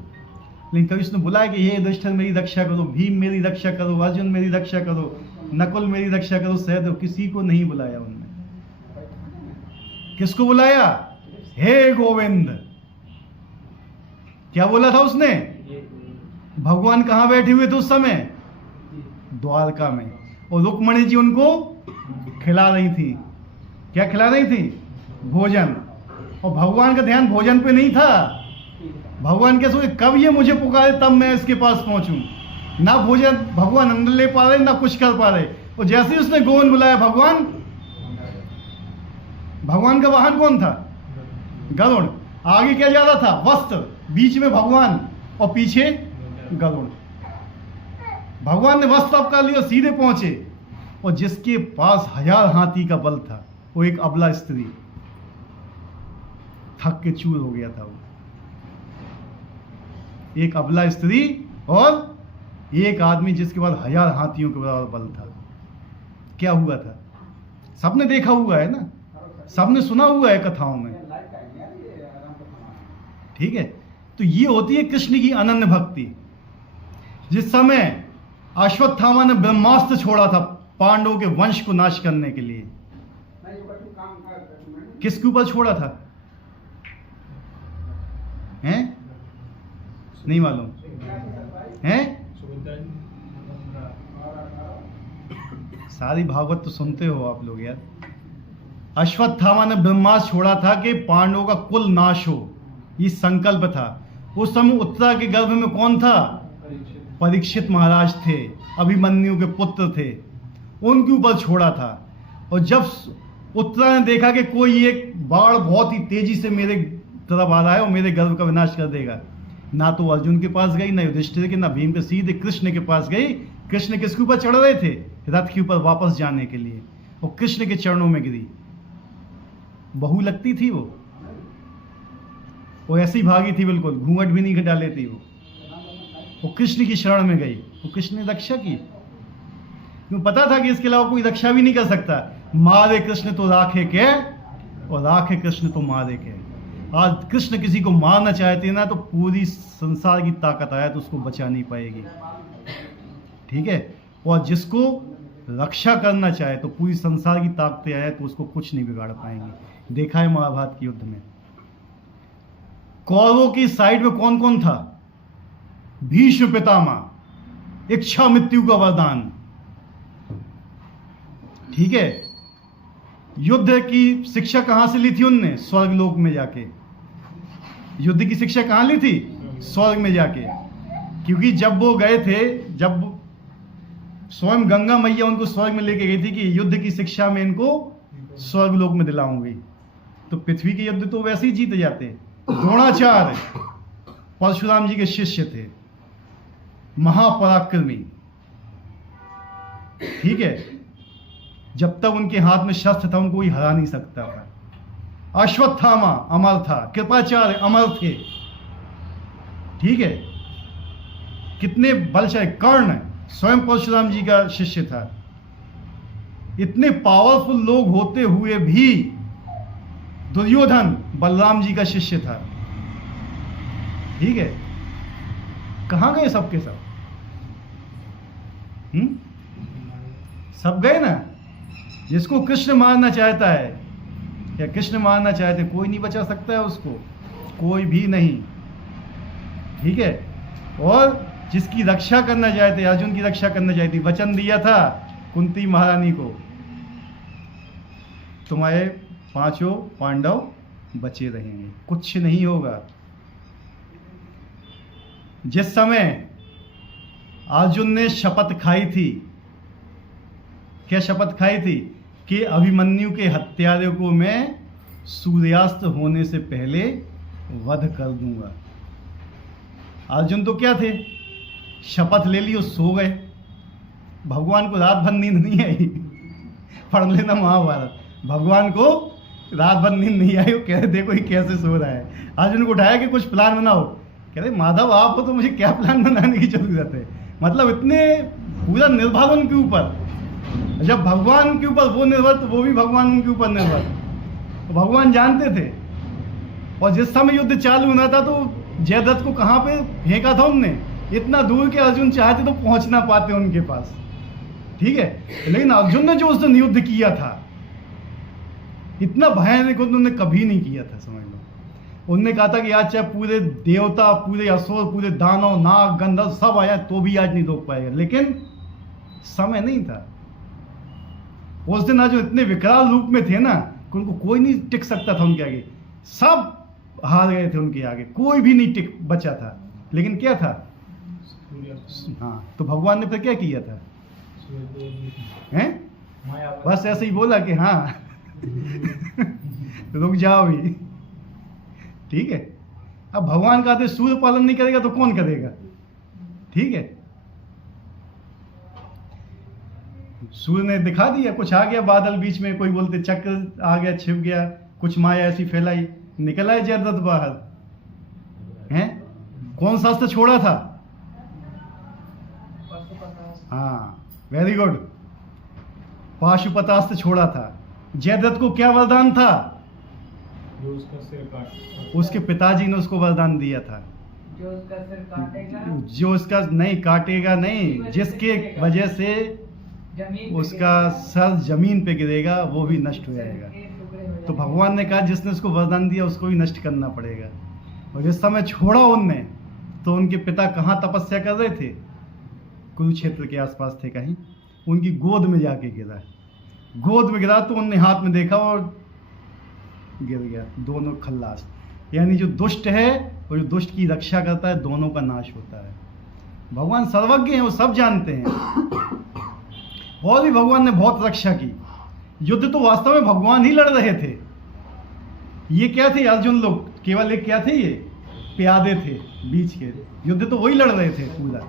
लेकिन कभी उसने बुलाया कि हे युधिष्ठिर मेरी रक्षा करो, भीम मेरी रक्षा करो, अर्जुन मेरी रक्षा करो, नकुल मेरी रक्षा करो, सहदेव, किसी को नहीं बुलाया उन्होंने। किसको बुलाया? हे गोविंद। क्या बोला था उसने? भगवान कहां बैठे हुए थे उस समय? द्वारका में। और रुक्मणी जी उनको खिला रही थी। क्या खिला रही थी? भोजन। और भगवान का ध्यान भोजन पे नहीं था। भगवान क्या सोचे, कब ये मुझे पुकारे तब मैं इसके पास पहुंचूं। ना भोजन भगवान अंदर ले पा रहे, ना कुछ कर पा रहे। और जैसे ही उसने गोविंद बुलाया, भगवान का वाहन कौन था? गरुड़। आगे क्या जा रहा था? वस्त्र। बीच में भगवान और पीछे गरुड़। भगवान ने वस्त्र अब कर लिया, सीधे पहुंचे। और जिसके पास 1000 हाथी का बल था, वो एक अबला स्त्री, थक के चूर हो गया था। वो एक अबला स्त्री और एक आदमी जिसके पास 1000 हाथियों के बराबर बल था। क्या हुआ था? सबने देखा हुआ है ना, सबने सुना हुआ है कथाओं में। ठीक है, तो ये होती है कृष्ण की अनन्य भक्ति। जिस समय अश्वत्थामा ने ब्रह्मास्त्र छोड़ा था पांडवों के वंश को नाश करने के लिए, किसके ऊपर छोड़ा था? हैं? नहीं मालूम हैं? सारी भागवत तो सुनते हो आप लोग यार। अश्वत्थामा ने ब्रह्मास्त्र छोड़ा था कि पांडवों का कुल नाश हो, ये संकल्प था। उस समय उत्तरा के गर्भ में कौन था? परीक्षित महाराज थे, अभिमन्यु के पुत्र थे, उनके ऊपर छोड़ा था। और जब उत्तरा ने देखा कि कोई एक बाढ़ बहुत ही तेजी से मेरे तरफ आ रहा है और मेरे गर्भ का विनाश कर देगा, ना तो अर्जुन के पास गई, ना युधिष्ठिर के, ना भीम के, सीधे कृष्ण के पास गई। कृष्ण किसके ऊपर चढ़ रहे थे? रथ के ऊपर वापस जाने के लिए, और कृष्ण के चरणों में गिरी। बहू लगती थी वो ऐसी भागी थी, बिल्कुल घूंघट भी नहीं डाले थी वो कृष्ण की शरण में गई, वो कृष्ण ने रक्षा की। क्यों? पता था कि इसके अलावा कोई रक्षा भी नहीं कर सकता। मारे कृष्ण तो राखे के, और राखे कृष्ण तो मारे के। आज कृष्ण किसी को मारना चाहते हैं ना, तो पूरी संसार की ताकत आए तो उसको बचा नहीं पाएगी, ठीक है। और जिसको रक्षा करना चाहे तो पूरी संसार की ताकतें आए तो उसको कुछ नहीं बिगाड़ पाएंगे। देखा है महाभारत के युद्ध में कौरवों की साइड में कौन कौन था? भीष्म पितामह, इच्छा मृत्यु का वरदान, ठीक है। युद्ध की शिक्षा कहां से ली थी उनने? स्वर्ग लोक में जाके। युद्ध की शिक्षा कहां ली थी? स्वर्ग में जाके। क्योंकि जब वो गए थे, जब स्वयं गंगा मैया उनको स्वर्ग में लेके गई थी कि युद्ध की शिक्षा में इनको स्वर्ग लोक में दिलाऊंगी, तो पृथ्वी के युद्ध तो वैसे ही जीते जाते। द्रोणाचार्य परशुराम जी के शिष्य थे, महापराक्रमी, ठीक है। जब तक उनके हाथ में शस्त्र था उनको कोई हरा नहीं सकता था। अश्वत्थामा अमर था, कृपाचार्य अमर थे, ठीक है। कितने बलशाली, कर्ण स्वयं परशुराम जी का शिष्य था। इतने पावरफुल लोग होते हुए भी दुर्योधन बलराम जी का शिष्य था, ठीक है। कहां गए सबके सब? सब गए ना। जिसको कृष्ण मारना चाहता है, या कृष्ण मारना चाहते, कोई नहीं बचा सकता है उसको, कोई भी नहीं, ठीक है। और जिसकी रक्षा करना चाहते, अर्जुन की रक्षा करना चाहती, वचन दिया था कुंती महारानी को, तुम्हारे 5 पांडव बचे रहेंगे, कुछ नहीं होगा। जिस समय अर्जुन ने शपथ खाई थी, क्या शपथ खाई थी? कि अभिमन्यु के हत्यारे को मैं सूर्यास्त होने से पहले वध कर दूंगा। अर्जुन तो क्या थे, शपथ ले ली और सो गए। भगवान को रात भर नींद नहीं आई। पढ़ लेना महाभारत, भगवान को रात भर नींद नहीं आई। वो कह रहे देखो ये कैसे सो रहा है। अर्जुन को उठाया कि कुछ प्लान बनाओ। कह रहे माधव आप हो तो मुझे क्या प्लान बनाने की जरूरत है? मतलब इतने पूरा निर्भर उनके ऊपर। जब भगवान के ऊपर वो निर्भर तो वो भी भगवान उनके ऊपर निर्भर। तो भगवान जानते थे। और जिस समय युद्ध चालू होना था तो जयद्रथ को कहाँ पे फेंका था उनने? इतना दूर के अर्जुन चाहते तो पहुंच ना पाते उनके पास, ठीक है। लेकिन अर्जुन ने जो उस दिन युद्ध किया था, इतना भयानक उन्होंने कभी नहीं किया था, समझ लो। उन्होंने कहा था कि आज चाहे पूरे देवता, पूरे असुर, पूरे दानव, नाग, गंधर्व सब आया तो भी आज नहीं रोक पाएगा। लेकिन समय नहीं था उस दिन। आज इतने विकराल रूप में थे ना कि उनको कोई नहीं टिक सकता था उनके आगे। सब हार गए थे उनके आगे, कोई भी नहीं टिक बचा था। लेकिन क्या था? हाँ, तो भगवान ने फिर क्या किया था? हैं? बस ऐसे ही बोला कि हाँ रुक जाओ भी, ठीक है। अब भगवान कहते सूर्य पालन नहीं करेगा तो कौन करेगा, ठीक है। सूर्य ने दिखा दिया, कुछ आ गया बादल बीच में, कोई बोलते चक्र आ गया, छिप गया, कुछ माया ऐसी फैलाई, निकल आए जयद्रथ बाहर। हैं? कौन सा अस्त्र छोड़ा था? हाँ, वेरी गुड, पाशुपतास्त्र छोड़ा था। जयद्रथ को क्या वरदान था? जो उसका सिर काट, उसके पिताजी ने उसको वरदान दिया था, जो उसका सिर काटेगा, जो उसका नहीं काटेगा, नहीं, जिसके वजह से जमीन उसका सर जमीन पे गिरेगा वो भी नष्ट हो जाएगा। तो भगवान ने कहा जिसने उसको वरदान दिया उसको भी नष्ट करना पड़ेगा। और जिस समय छोड़ा उनने तो उनके पिता कहाँ तपस्या कर रहे थे? कुरुक्षेत्र के आसपास थे कहीं। उनकी गोद में जाके गिरा, गोद में गिरा तो उनने हाथ में देखा और गिर गया, दोनों खल्लास। यानी जो दुष्ट है और जो दुष्ट की रक्षा करता है, दोनों का नाश होता है। भगवान सर्वज्ञ हैं, वो सब जानते हैं। और भी भगवान ने बहुत रक्षा की। युद्ध तो वास्तव में भगवान ही लड़ रहे थे। ये क्या थे? अर्जुन लोग केवल एक क्या थे? ये प्यादे थे बीच के। युद्ध तो वही लड़ रहे थे पूरा।